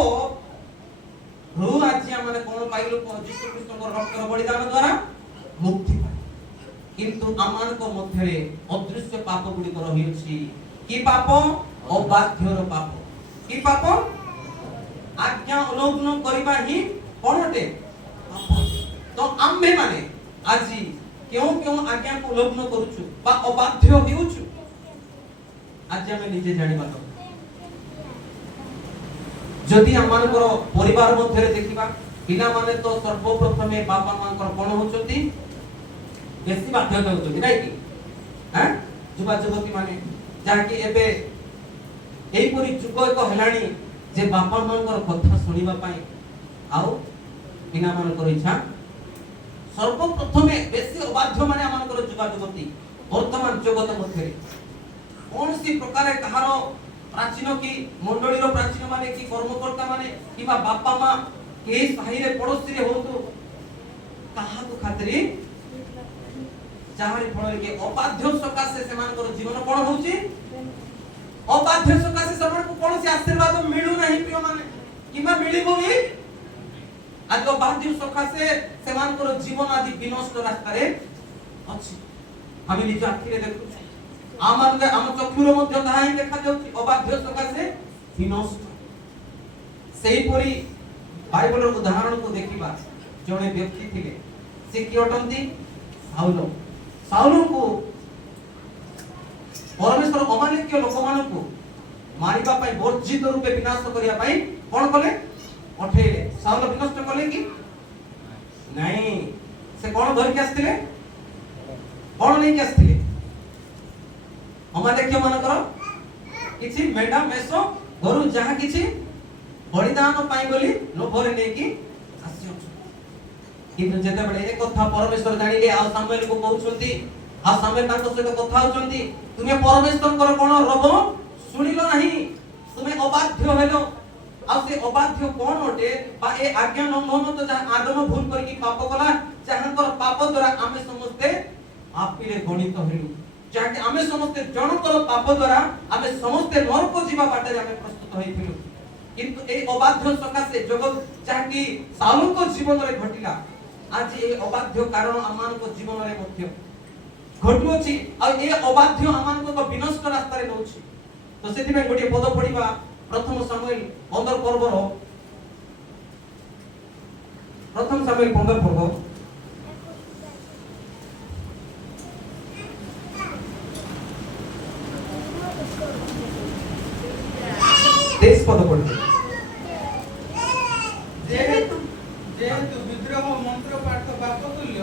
रु आज माने कोन पाइलो यीशु ख्रीष्ट को रक्त बलिदान द्वारा मुक्ति किंतु आमान को मध्य अदृश्य पाप गुडी को रही अछि की पाप अबाध्यर पाप की पाप आज्ञा उल्लंघन करिबा ही कोनटे पाप तो आम्भे माने आज क्यों आज्ञा को उल्लंघन करूछु बा अबाध्य हेउछु आज हमें निजे जानिबा तो जदि आमानकर परिवार मध्य देखिबा पिला माने तो सर्वप्रथमे बापा मानकर कोन होचंती बेसी बाध्यता होचंती नै कि हैं जुवा जुवती माने जाके एबे एई परि जुग एक हेलाणी जे बापा मानकर कथा सुनिबा पई आउ पिला मानकर इच्छा सर्वप्रथमे बेसी अबाध्य माने आमानकर जुवा जुवती वर्तमान जगत मध्य कौन सी प्रकार कहारो प्राचीन की मंडली रो प्राचीन माने की कर्मकर्ता माने किबा बापा मां के साही रे पड़ोसी रे होतु कहा को खातरी जाहरी फळ के अबाध्य सकाशे सेमान को जीवन कोन होउची अबाध्य सकाशे समान को कोन से आशीर्वाद मिलु नहीं प्रिय माने किबा मिलिबो ही आज अबाध्य सकाशे सेमान को जीवन आदि विनष्ट रास्ता रे अछि हम निज आखि रे देखु आम चक्षुर मध्य ताहा ही देखा जाउची अबाध्य सकाशे विनष्ट सेही परी बाइबल उदाहरण को देखिबा जने व्यक्ति थिले से कि अटंती साउल को परमेश्वर अमानिक्य लोक मानकु मारिबा पई वर्जित रूपे विनाश करिया पई कोन कले पठेले साउल विनष्ट कले कि नहीं से कोन धर के आस्थिले कोन नै के आस्थिले अमानिक्य मानकर किछि मेढा मेसो गरु जहा किछि बलिदान पाई बोली लोभरे नै कि आस्यो किंतु जेते बळे एक कथा परमेश्वर जानिले आ सामुएल को कहउछंती आ सामुएल तांको सहित कथा होचंती तुमे परमेश्वर कर कोन रब सुनिलो नाही तुमे अबाध्य हेलो आ से अबाध्य कोन ओटे बा ए आज्ञा लंघन तो जहा आदम भूल करके पाप कला जहांकर पाप द्वारा आमे समस्ते पापीरे गणित हेलु जाके आमे समस्ते जनकर पाप द्वारा आमे समस्ते नरक जीवा बाटे आमे प्रस्तुत होइथिलु किंतु ए अबाध्य सकाशे जगत जाकी साउल को जीवन रे घटिला आज ए अबाध्य कारण आमान को जीवन रे मध्य घटुछि आ ए अबाध्य आमान को विनष्ट रास्ता रे नउछि तो सेति में गोटे पद पढिबा प्रथम सामुएल 15 पर्व रो प्रथम सामुएल 15 पर्व देश पद पढिबा जेहेतु विद्रोह मंत्र पाठ बाप तुल्य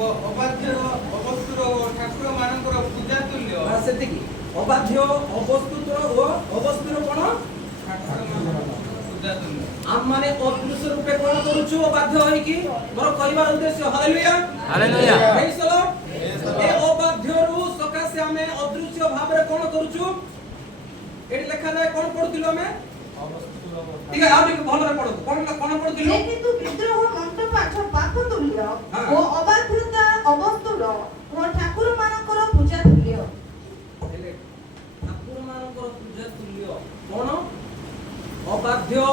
अबाध्य अवस्तुर ठाकुर मानकर पूजा तुल्य सेति की अबाध्य अवस्तुर ओ अवस्तुर कोन ठाकुर मानकर पूजा तुल्य आम माने अदृश्य रूपे कोन करूछु अबाध्य होई की मोर कहिबार उद्देश्य hallelujah hallelujah praise the lord ए अबाध्य रु सकासे हमें अदृश्य भाव रे कोन करूछु एडी लेखा जाय कोन पढुतिलो हमें ठीक है आप एक भलो रे पढो कोन पढुतिलो जेहेतु विद्रोह मंत्र पाठ पाप तुल्य ओ अबाध्यता अवस्तुर ओ ठाकुर मानकर पूजा तुल्य हेले ठाकुर मानकर पूजा तुल्य कोन अबाध्य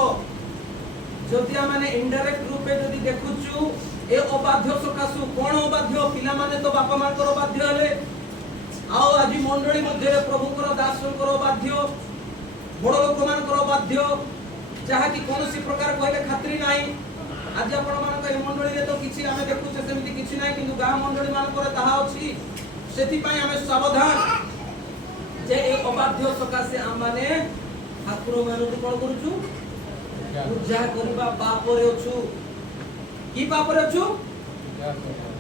जदि माने इनडायरेक्ट रूपे जदि देखुछु ए अबाध्य सकासु कोन अबाध्य पिला माने तो बापा मानकर अबाध्य हेले आओ आज मंडली मध्ये प्रभुकर दासकर अबाध्य बड़ लोक मानकर अबाध्य जहा कि कोनोसी प्रकार कहले खात्री नाही आज आपण मानक ए मंडली रे तो किछि आमे देखुछे सेमिति किछि नाही किंतु गा मंडली मानकर ताहा अछि सेति पई आमे सावधान जे ए अबाध्य सकासे आम माने ठाकुर मानक कोन करूछु पूजा करबा पाप रे अछु की पाप रे अछु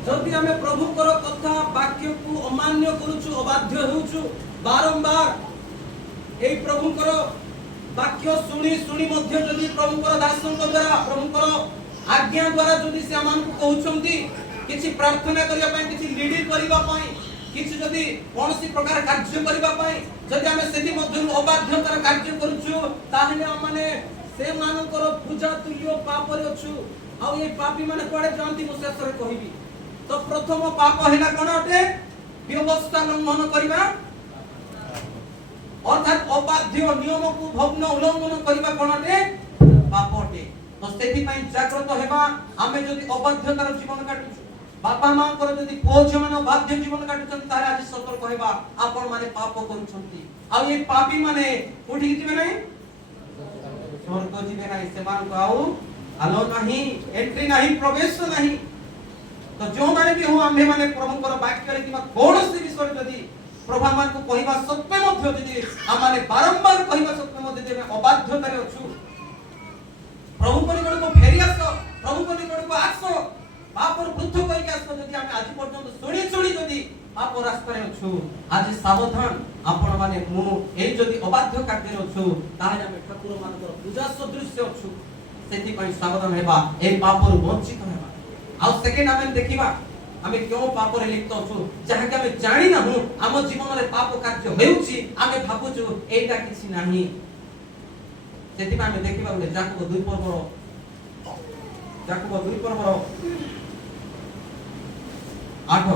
जदि आमे प्रभुकर कथा वाक्य को अमान्य करूछु अबाध्य होउछु बारंबार एई प्रभुकर वाक्य सुनी सुनी मध्य जदि प्रभुकर दासंक द्वारा प्रभुकर आज्ञा द्वारा जदि से आमान को कहउछंती किछि प्रार्थना करिया पई किछि लीड करिवा पई किछि जदि कोनसी प्रकार कार्य करिवा पई जदि आमे सेति मध्य अबाध्यतार कार्य करूछु ताहले हम माने से मानकर पूजा तुल्य पाप रे अछु आ ए पापी माने कोडे जानती मु शेष रे कहिबी तो प्रथम पाप हैला कोन अटे व्यवस्था लंघन करिबा अर्थात अबाध्य नियम को भग्न उल्लंघन करबा कोनटे पापटे तो सेति पई जागृत हेबा आमे जदि अबाध्यतार जीवन काटुछु बापा मां कर जदि पुओ झियो माने बाध्य जीवन काटुछन तारे आज सतर्क हेबा आपण माने पाप करूछंती आ ये पापी माने कोठी जिवे नै स्वर्ग जिवे नै सेमान को आउ आलो नहीं एंट्री नहीं प्रवेश नहीं तो जो माने भी हो आम्भे माने प्रभु कर वाक्य रे किबा कोनोसी विषय जदि प्रभु मान को कहिबा सत्य मध्य जदि हम माने बारंबार कहिबा सत्य मध्य जदि अबाध्यता रे अछु प्रभु को निकट को फेरी आसो प्रभु को निकट को आसो पाप और पृथक करके आसो जदि हम आज पर्यंत सुनी सुनी जदि पाप रास्ता रे अछु आज सावधान आपण माने मु एई जदि अबाध्य कार्य रे अछु ताहे हम ठाकुर मान को पूजा सदृश अछु सेति पई सावधान हेबा ए पाप और वंचित हेबा आ सेकेंड हम देखिबा आमे क्यों पाप रे लिप्त अछु जहा के हम जानि ना हूं हम जीवन रे पाप कार्य हेउची आमे भाबुछु एटा किछि नाही सेति पई हम देखिबा बोले जाकब 2 पर्व 8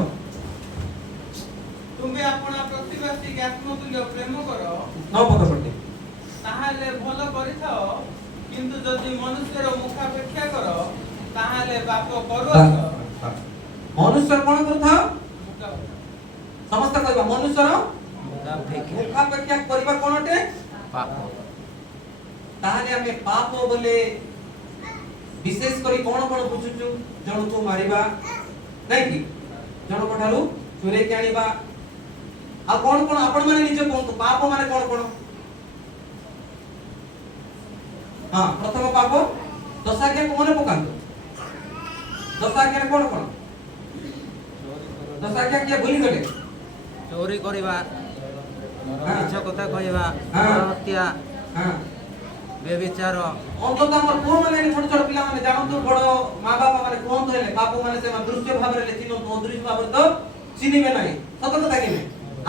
तुमे अपना प्रतिवासी के आत्मतुल्य प्रेम करो 9 पद पढ़ते ताहाले भलो करिथाओ किंतु जदि मनुष्यर मुखापेक्षा करो ताहाले पाप करो मनुष्य कोन करथा समस्त कहबा मनुष्यर मुखापेक्षा करबा कोनटे पाप ताहाले हमें पाप बोले विशेष करी कोन कोन बुझुचु जण को मारिबा नै कि जण को ठारू चोरे के आनिबा आ कोन कोन आपण माने निजे कोन तो पाप माने कोन कोन हां प्रथम पाप दशाज्ञा को मने पकांतो दशाज्ञा कोन कोन दशाज्ञा के भूली गले चोरी करिबा मिछ कथा कहबा हाँ। हत्या हां व्यभिचार अंतत हमर को माने छोट छोट पिला माने जानतो बड़ो मां बाप माने कोन तो हेले पाप माने से दृश्य भाव रे लेथिनो तो दृश्य भाव रे तो चिनिबे नाही सत कथा कि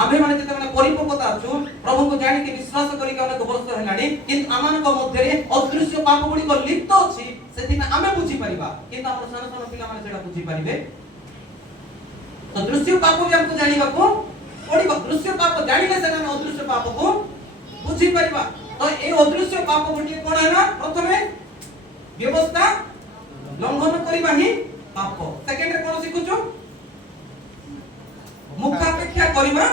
आमे माने जते माने परिपक्वता अछु प्रभु को जानि के विश्वास करी के अनेक वर्ष हेलानी किंतु आमान को मध्ये रे अदृश्य पाप गुडी को लिप्त अछि सेति में आमे बुझी परिबा किंतु हमर सान सान पिला माने सेटा बुझी परिबे तो दृश्य पाप भी हमको जानिबा को पड़िबा दृश्य पाप जानिले से हम अदृश्य पाप को बुझी परिबा तो ए अदृश्य पाप गुडी कोन है ना प्रथमे व्यवस्था लंघन करिबा ही पाप सेकेंड रे कोन सिखुछु मुखापेक्षा करिबा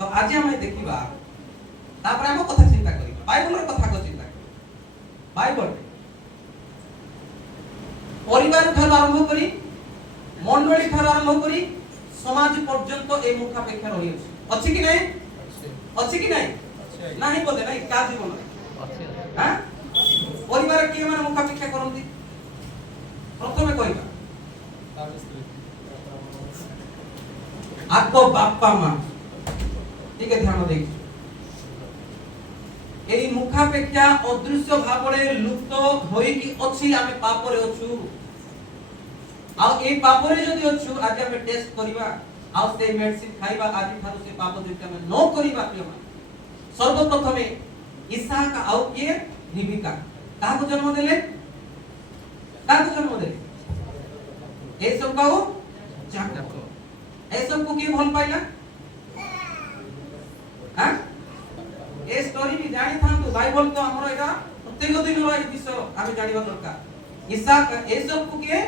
तो आज हम देखिबा तापर हम कथा चिंता करिबा बाइबल रो कथा को चिंता बाइबल परिवार ठार आरंभ करी मंडली ठार आरंभ करी समाज पर्यंत ए मुखापेक्षा रही अछि कि नहीं नाही बोले नहीं का जीवन हां परिवार के माने मुखापेक्षा करंती प्रथमे कहिबा आपको बापा मां ठीक है ध्यान देख एई मुखापेक्षा अदृश्य भाबरे लुप्त होई कि अछि आमे पाप रे अछु आ ए पाप रे जदी अछु आज आमे टेस्ट करिबा आ से मेडिसिन खाइबा आदि थारो से पाप जति आमे न करिबा प्रिय सर्वप्रथमे इसहाक आउ के रिबिका काको जन्म देले ए सब काओ जाकब ए सब को के भल पाइला हां ए स्टोरी भी जानि थांतु बाइबल तो हमरो एटा प्रत्येक दिन रो विषय आमे जानिबा दरकार इसहाक ए सब को के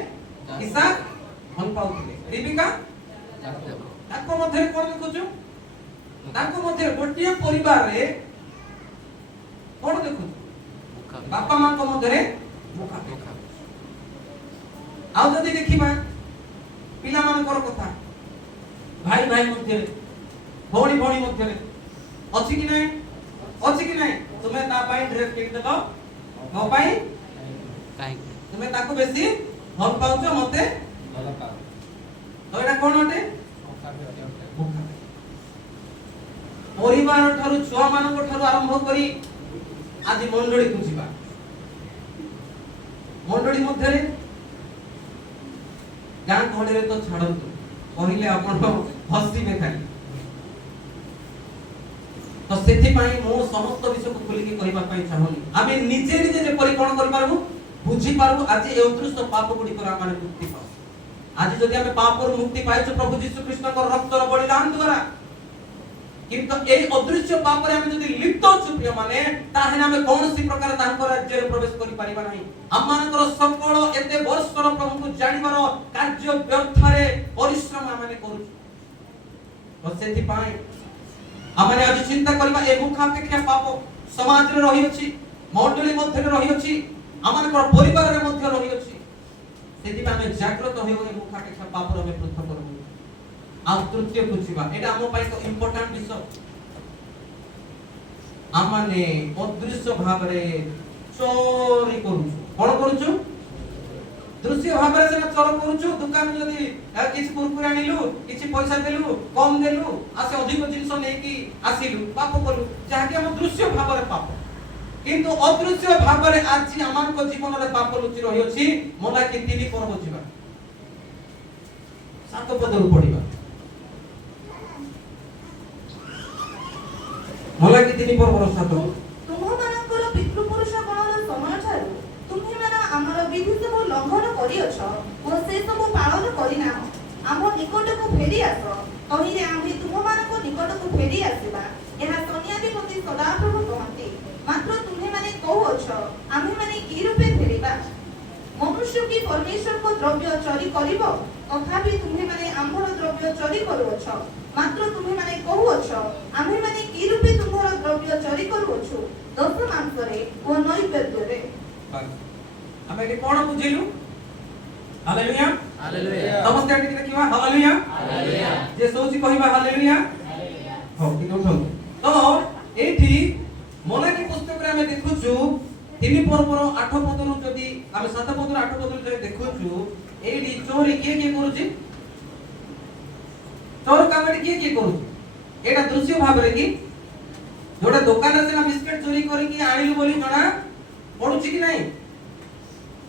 इसहाक भल पाउथिले रिबिका ताको मध्ये कोन देखुछु ताको मध्ये गोटिए परिवार रे कोन देखुछु बापा मां को मध्ये मुखा आउ जदी देखिबा पिला मानकर कथा भाई भाई मध्ये भौणी भौणी मध्ये अछि कि नै तुमे ता पाई ड्रेस किन देलो मो पाई काहे तुमे ताको बेसी भल पाउछ मते भल पाउ तो एटा कोन होते परिवार ठारू छुआ मानक ठारू आरंभ करी आज मंडली खुजिबा मंडली मध्ये गां घोड़े रे तो छाड़ंतु कहिले आपण हसीबे खाली तो सेति पई मो समस्त विषय को खुली के कहबा पई चाहनी आमे निजे निजे जे परि कोन कर पारबो बुझी पारबो आज ए अदृश्य पाप गुडी कर आमे मुक्ति पाउ आज जदि आमे पाप और मुक्ति पाइछु प्रभु यीशु कृष्ण को रक्त रो बलिदान द्वारा কিন্তু এই অদৃশ্য পাপরে আমি যদি লিপ্ত অଛୁ প্রিয় মানে তাহলে ଆମେ କୌଣସି ପ୍ରକାର ତାଙ୍କ ରାଜ୍ୟରେ ପ୍ରବେଶ କରି ପାରିବା ନାହିଁ। ଆମମାନଙ୍କର ସକଳ ଏତେ ବର୍ଷର ପ୍ରଭୁଙ୍କୁ ଜାଣିବାର କାର୍ଯ୍ୟ ବ୍ୟର୍ଥରେ ପରିଶ୍ରମ ଆମେ କରୁଛୁ। ତ ସେଥିପାଇଁ ଆମେ ଆଜି ଚିନ୍ତା କରିବା ଏ ମୁଖାପେକ୍ଷା ପାପ ସମାଜରେ ରହିଅଛି, ମଣ୍ଡଳୀ ମଧ୍ୟରେ ରହିଅଛି, ଆମମାନଙ୍କର ପରିବାରରେ ମଧ୍ୟ ରହିଅଛି। ସେଥିପାଇଁ ଆମେ ଜାଗ୍ରତ ହେଉ ଏ ମୁଖାପେକ୍ଷା ପାପରୁ ଆମେ ପୃଥକ ରହୁ। ଆଉ ତୃତୀୟକୁ ଯିବା, ଏଇଟା ଆମ ପାଇଁ ଏକ ଇମ୍ପୋର୍ଟାଣ୍ଟ ବିଷୟ। ଆମମାନେ ଅଦୃଶ୍ୟ ଭାବରେ ଚୋରି କରୁଛୁ। କଣ କରୁଛୁ? ଦୃଶ୍ୟ ଭାବରେ ସେଟା ଚୋର କରୁଛୁ। ଦୋକାନ ଯଦି କିଛି କୁରକୁରେ ଆଣିଲୁ, କିଛି ପଇସା ଦେଲୁ, କମ ଦେଲୁ, ଆସେ ଅଧିକ ଜିନିଷ ନେଇକି ଆସିଲୁ, ପାପ କଲୁ, ଯାହାକି ଆମ ଦୃଶ୍ୟ ଭାବରେ ପାପ। କିନ୍ତୁ ଅଦୃଶ୍ୟ ଭାବରେ ଆଜି ଆମମାନଙ୍କ ଜୀବନରେ ପାପ ଲୁଚି ରହିଅଛି। ମଲାକି 3 ପର୍ବ ଯିବା, 7 ପଦରୁ ପଢିବା। ମଲାକି 3 ପର୍ବର 7। ତୁମମାନଙ୍କର ପିତୃପୁରୁଷ ଗଣର ସମୟଠାରୁ ତୁମ୍ଭେମାନେ ଆମର ବିଧି ସବୁ ଲଙ୍ଘନ କରିଅଛ ଓ ସେ ସବୁ ପାଳନ କରିନାହ। ଆମ ନିକଟକୁ ଫେରି ଆସ, କହିଲେ ଆମେ ତୁମମାନଙ୍କ ନିକଟକୁ ଫେରି ଆସିବା। ଏହା ସୈନ୍ୟାଧିପତି ସଦାପ୍ରଭୁ କହନ୍ତି। ମାତ୍ର ତୁମ୍ଭେମାନେ କହୁଅଛ ଆମେମାନେ କି ରୂପେ ଫେରିବା? ମନୁଷ୍ୟ କି ପରମେଶ୍ୱରଙ୍କ ଦ୍ରବ୍ୟ ଚୋରି କରିବ? ତଥାପି ତୁମ୍ଭେମାନେ ଆମ୍ଭର ଦ୍ରବ୍ୟ ଚୋରି କରୁଅଛ। ମାତ୍ର ତୁମ୍ଭେମାନେ କହୁଅଛ ଆମେମାନେ କି ରୂପେ ତୁମ୍ଭର ଦ୍ରବ୍ୟ ଚୋରି କରୁଅଛୁ? ଦୋଷ ମାଂସରେ ଓ ନୈବେଦ୍ୟରେ। ଆମେ ଏଠି କଣ ବୁଝିଲୁ? Hallelujah hallelujah. ସମସ୍ତେ ଏଠି ଦେଖିବା ହାଲେଲୁୟା। ହାଲେଲୁୟା। ଯେ ସଉଚି କହିବା ହାଲେଲୁୟା। ହଉ ଟିକେ ଉଠନ୍ତୁ। ତ ଏଠି ମଲାକି ପୁସ୍ତକରେ ଆମେ ଦେଖୁଛୁ 3 ପର୍ବର 8 ପଦରୁ ଯଦି ଆମେ 7 ପଦରୁ 8 ପଦରୁ ଯଦି ଦେଖୁଛୁ, ଏଇଠି ଚୋରି କିଏ କିଏ କରୁଛି? ଚୋର କାମଟି କିଏ କିଏ କରୁଛି? ଏଇଟା ଦୃଶ୍ୟ ଭାବରେ କି ଯୋଟା ଦୋକାନରେ ସିନା ବିସ୍କେଟ ଚୋରି କରିକି ଆଣିଲୁ ବୋଲି ଜଣା ପଡୁଛି କି ନାହିଁ?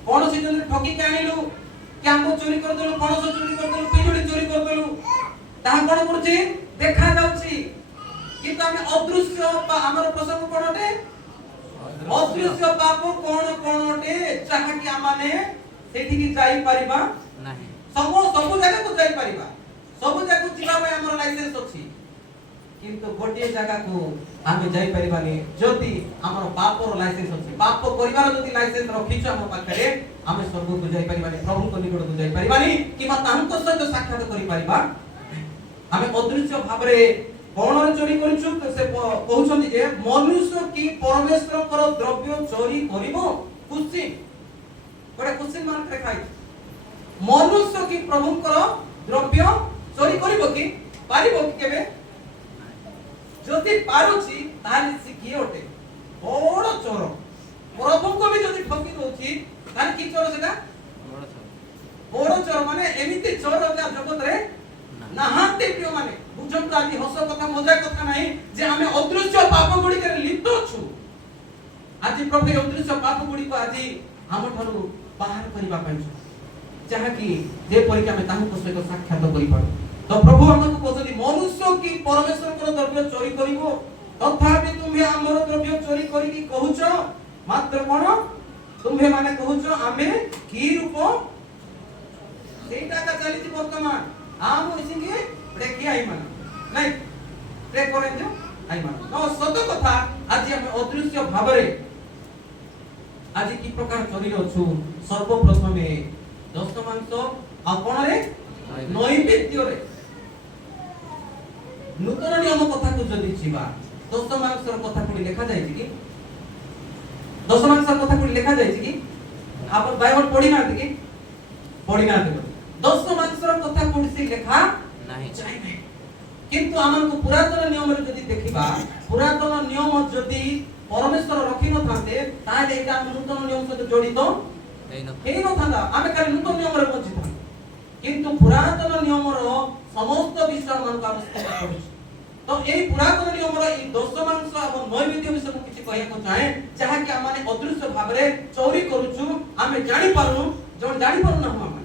କୌଣସି ଯଦି ଠକିକି ଆଣିଲୁ, କି ଆମ୍ବ ଚୋରି କରିଦେଲୁ, ପଣସ ଚୋରି କରିଦେଲୁ, ପିଜୁଳି ଚୋରି କରିଦେଲୁ, ତାହା କଣ କରୁଛି? ଦେଖା ଯାଉଛି। କିନ୍ତୁ ଆମେ ଅଦୃଶ୍ୟ ଆମର ପ୍ରସଙ୍ଗ କଣ ଅଟେ? ଅଦୃଶ୍ୟ ପାପ କଣ କଣ ଅଟେ ଯାହାକି ଆମେ ସେଠିକି ଯାଇପାରିବା ନାହିଁ। ସବୁ ଜାଗାକୁ ଯାଇପାରିବା, ସବୁ ଜାଗାକୁ ଯିବା ପାଇଁ ଆମର ଲାଇସେନ୍ସ ଅଛି। କିନ୍ତୁ ଗୋଟିଏ ଜାଗାକୁ ଆମେ ଯାଇପାରିବାନି ଯଦି ଆମର ପାପର ଲାଇସେନ୍ସ ଅଛି। ପାପ କରିବାର ଯଦି ଲାଇସେନ୍ସ ରଖିଛୁ ଆମ ପାଖରେ, ଆମେ ସ୍ୱର୍ଗକୁ ଯାଇପାରିବାନି, ପ୍ରଭୁଙ୍କ ନିକଟକୁ ଯାଇପାରିବାନି, କିମ୍ବା ତାଙ୍କ ସହିତ ସାକ୍ଷାତ କରିପାରିବା। ଆମେ ଅଦୃଶ୍ୟ ଭାବରେ କଣରେ ଚୋରି କରିଛୁ? ସେ କହୁଛନ୍ତି ଯେ ମନୁଷ୍ୟ କି ପରମେଶ୍ୱରଙ୍କର ଦ୍ରବ୍ୟ ଚୋରି କରିବ? କ୍ୱେଶ୍ଚିନ୍, ଗୋଟେ କ୍ୱେଶ୍ଚିନ୍ ମାର୍କ ଲେଖା ହେଇଛି। ମନୁଷ୍ୟ କି ପ୍ରଭୁଙ୍କର ଦ୍ରବ୍ୟ ଚୋରି କରିବ କି? ପାରିବ କି କେବେ? ଯଦି ପାରୁଛି ତାହେଲେ ସେ କିଏ ଅଟେ? ବଡ଼ ଚୋର। ପ୍ରଭୁଙ୍କୁ ବି ଯଦି ଠକି ଦଉଛି ତାହେଲେ କି ଚୋର ସେଟା? ବଡ଼ ଚୋର। ମାନେ ଏମିତି ଚୋର ଜଗତରେ ନାହାନ୍ତି ପ୍ରିୟ ମାନେ। ବୁଝନ୍ତୁ, ଆଜି ହସ କଥା ମଜା କଥା ନାହିଁ ଯେ ଆମେ ଅଦୃଶ୍ୟ ପାପ ଗୁଡ଼ିକରେ ଲିପ୍ତ ଅଛୁ। ଆଜି ପ୍ରଭୁ ଏ ଅଦୃଶ୍ୟ ପାପ ଗୁଡ଼ିକୁ ଆଜି ଆମଠାରୁ ବାହାର କରିବା ପାଇଁ, ଯାହାକି ଯେପରିକି ଆମେ ତାଙ୍କ ସହିତ ସାକ୍ଷାତ କରିପାରୁ। ତ ପ୍ରଭୁ ଆମକୁ କହୁଛନ୍ତି ମନୁଷ୍ୟ କି ପରମେଶ୍ୱରଙ୍କର ଦ୍ରବ୍ୟ ଚୋରି କରିବ, ତଥାପି ତୁମେ ଆମର ଦ୍ରବ୍ୟ ଚୋରି କରିକି କହୁଛ। ମାତ୍ର କଣ? ତୁମେ ମାନେ କହୁଛ ଆମେ କି ରୂପ? ସେଇଟା ଚାଲିଛି ବର୍ତ୍ତମାନ। ଆମ ଇସିଙ୍ଗେ ଦେଖି ଆଇମାନ ନାଇଁ ପ୍ରେ କରେं ଯେ ଆଇମାନ। ତ ସତ କଥା, ଆଜି ଆମେ ଅଦୃଶ୍ୟ ଭାବରେ ଆଜି କି ପ୍ରକାର ଚୋରିରେ ଅଛୁ? ସର୍ବପ୍ରଥମେ ଦଶ ମାଂସ ଆଉ କଣରେ? ନୈବେଦ୍ୟରେ। ନୂତନ ନିୟମ କଥାକୁ ଯଦି ଯିବା, ଦଶ ମାଂସର କଥା କୋଉଠି ଲେଖା ଯାଇଛି କି? ଦଶ ମାଂସର କଥା କୋଉଠି ଲେଖା ଯାଇଛି କି? ଆପଣ ବାଇବଲ ପଢି ନାହାନ୍ତି କି? ପଢି ନାହାନ୍ତି। ଦଶ ମାଂସର କଥା କୋଉଠି ଲେଖା ନାହିଁ। କିନ୍ତୁ ଆମକୁ ପୁରାତନ ନିୟମରେ ଯଦି ଦେଖିବା, ପୁରାତନ ନିୟମ ଯଦି ପରମେଶ୍ୱର ରଖିନଥାନ୍ତେ ତାହେଲେ ଏଇଟା ଆମ ନୂତନ ନିୟମ ସହିତ ଜଡ଼ିତ ହେଇନଥାନ୍ତା। ଆମେ ଖାଲି ନୂତନ ନିୟମରେ ବଞ୍ଚିଥାନ୍ତେ। କିନ୍ତୁ ପୁରାତନ ନିୟମର ସମସ୍ତ ବିଷୟ ଆମକୁ ଆବଶ୍ୟକତା ପଡୁଛି। ତ ଏଇ ପୁରାତନ ନିୟମର ଏଇ ଦଶ ମାଂସ ଏବଂ ନୈବେଦ୍ୟ ବିଷୟ ମୁଁ କିଛି କହିବାକୁ ଚାହେଁ, ଯାହାକି ଆମେ ଅଦୃଶ୍ୟ ଭାବରେ ଚୋରି କରୁଛୁ, ଆମେ ଜାଣିପାରୁନୁ, ଜାଣିପାରୁନାହୁଁ ଆମେ।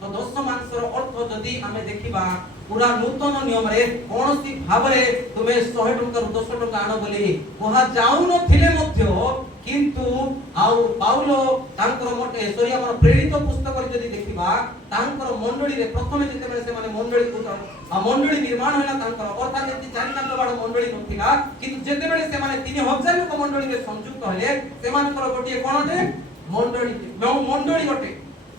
ତ ଦଶ ମାଂସର ଅର୍ଥ ଯଦି ଆମେ ଦେଖିବା, ପୁରା ନୂତନ ନିୟମରେ କୌଣସି ଭାବରେ ତୁମେ 100 ଟଙ୍କାରୁ 10 ଟଙ୍କା ଆଣ ବୋଲି କୁହାଯାଉନଥିଲେ ମଧ୍ୟ কিন্তু ଆଉ ପାଉଲ ତାଙ୍କର ସରି ଆମର ପ୍ରେରିତ ପୁସ୍ତକରେ ଯଦି ଦେଖିବା ତାଙ୍କର ମଣ୍ଡଳୀରେ ପ୍ରଥମେ ଯେତେବେଳେ ସେମାନେ ମଣ୍ଡଳୀ ନିର୍ମାଣ ହେଲା ତାଙ୍କର ଅର୍ଥାତ୍ ଏମିତି 4 ବଡ଼ ମଣ୍ଡଳୀ ନଥିଲା କିନ୍ତୁ ଯେତେବେଳେ ସେମାନେ 3000 ଲୋକ ମଣ୍ଡଳୀରେ ସଂଯୁକ୍ତ ହେଲେ ସେମାନଙ୍କର ଗୋଟିଏ କଣଟେ ମଣ୍ଡଳୀ ଗୋଟେ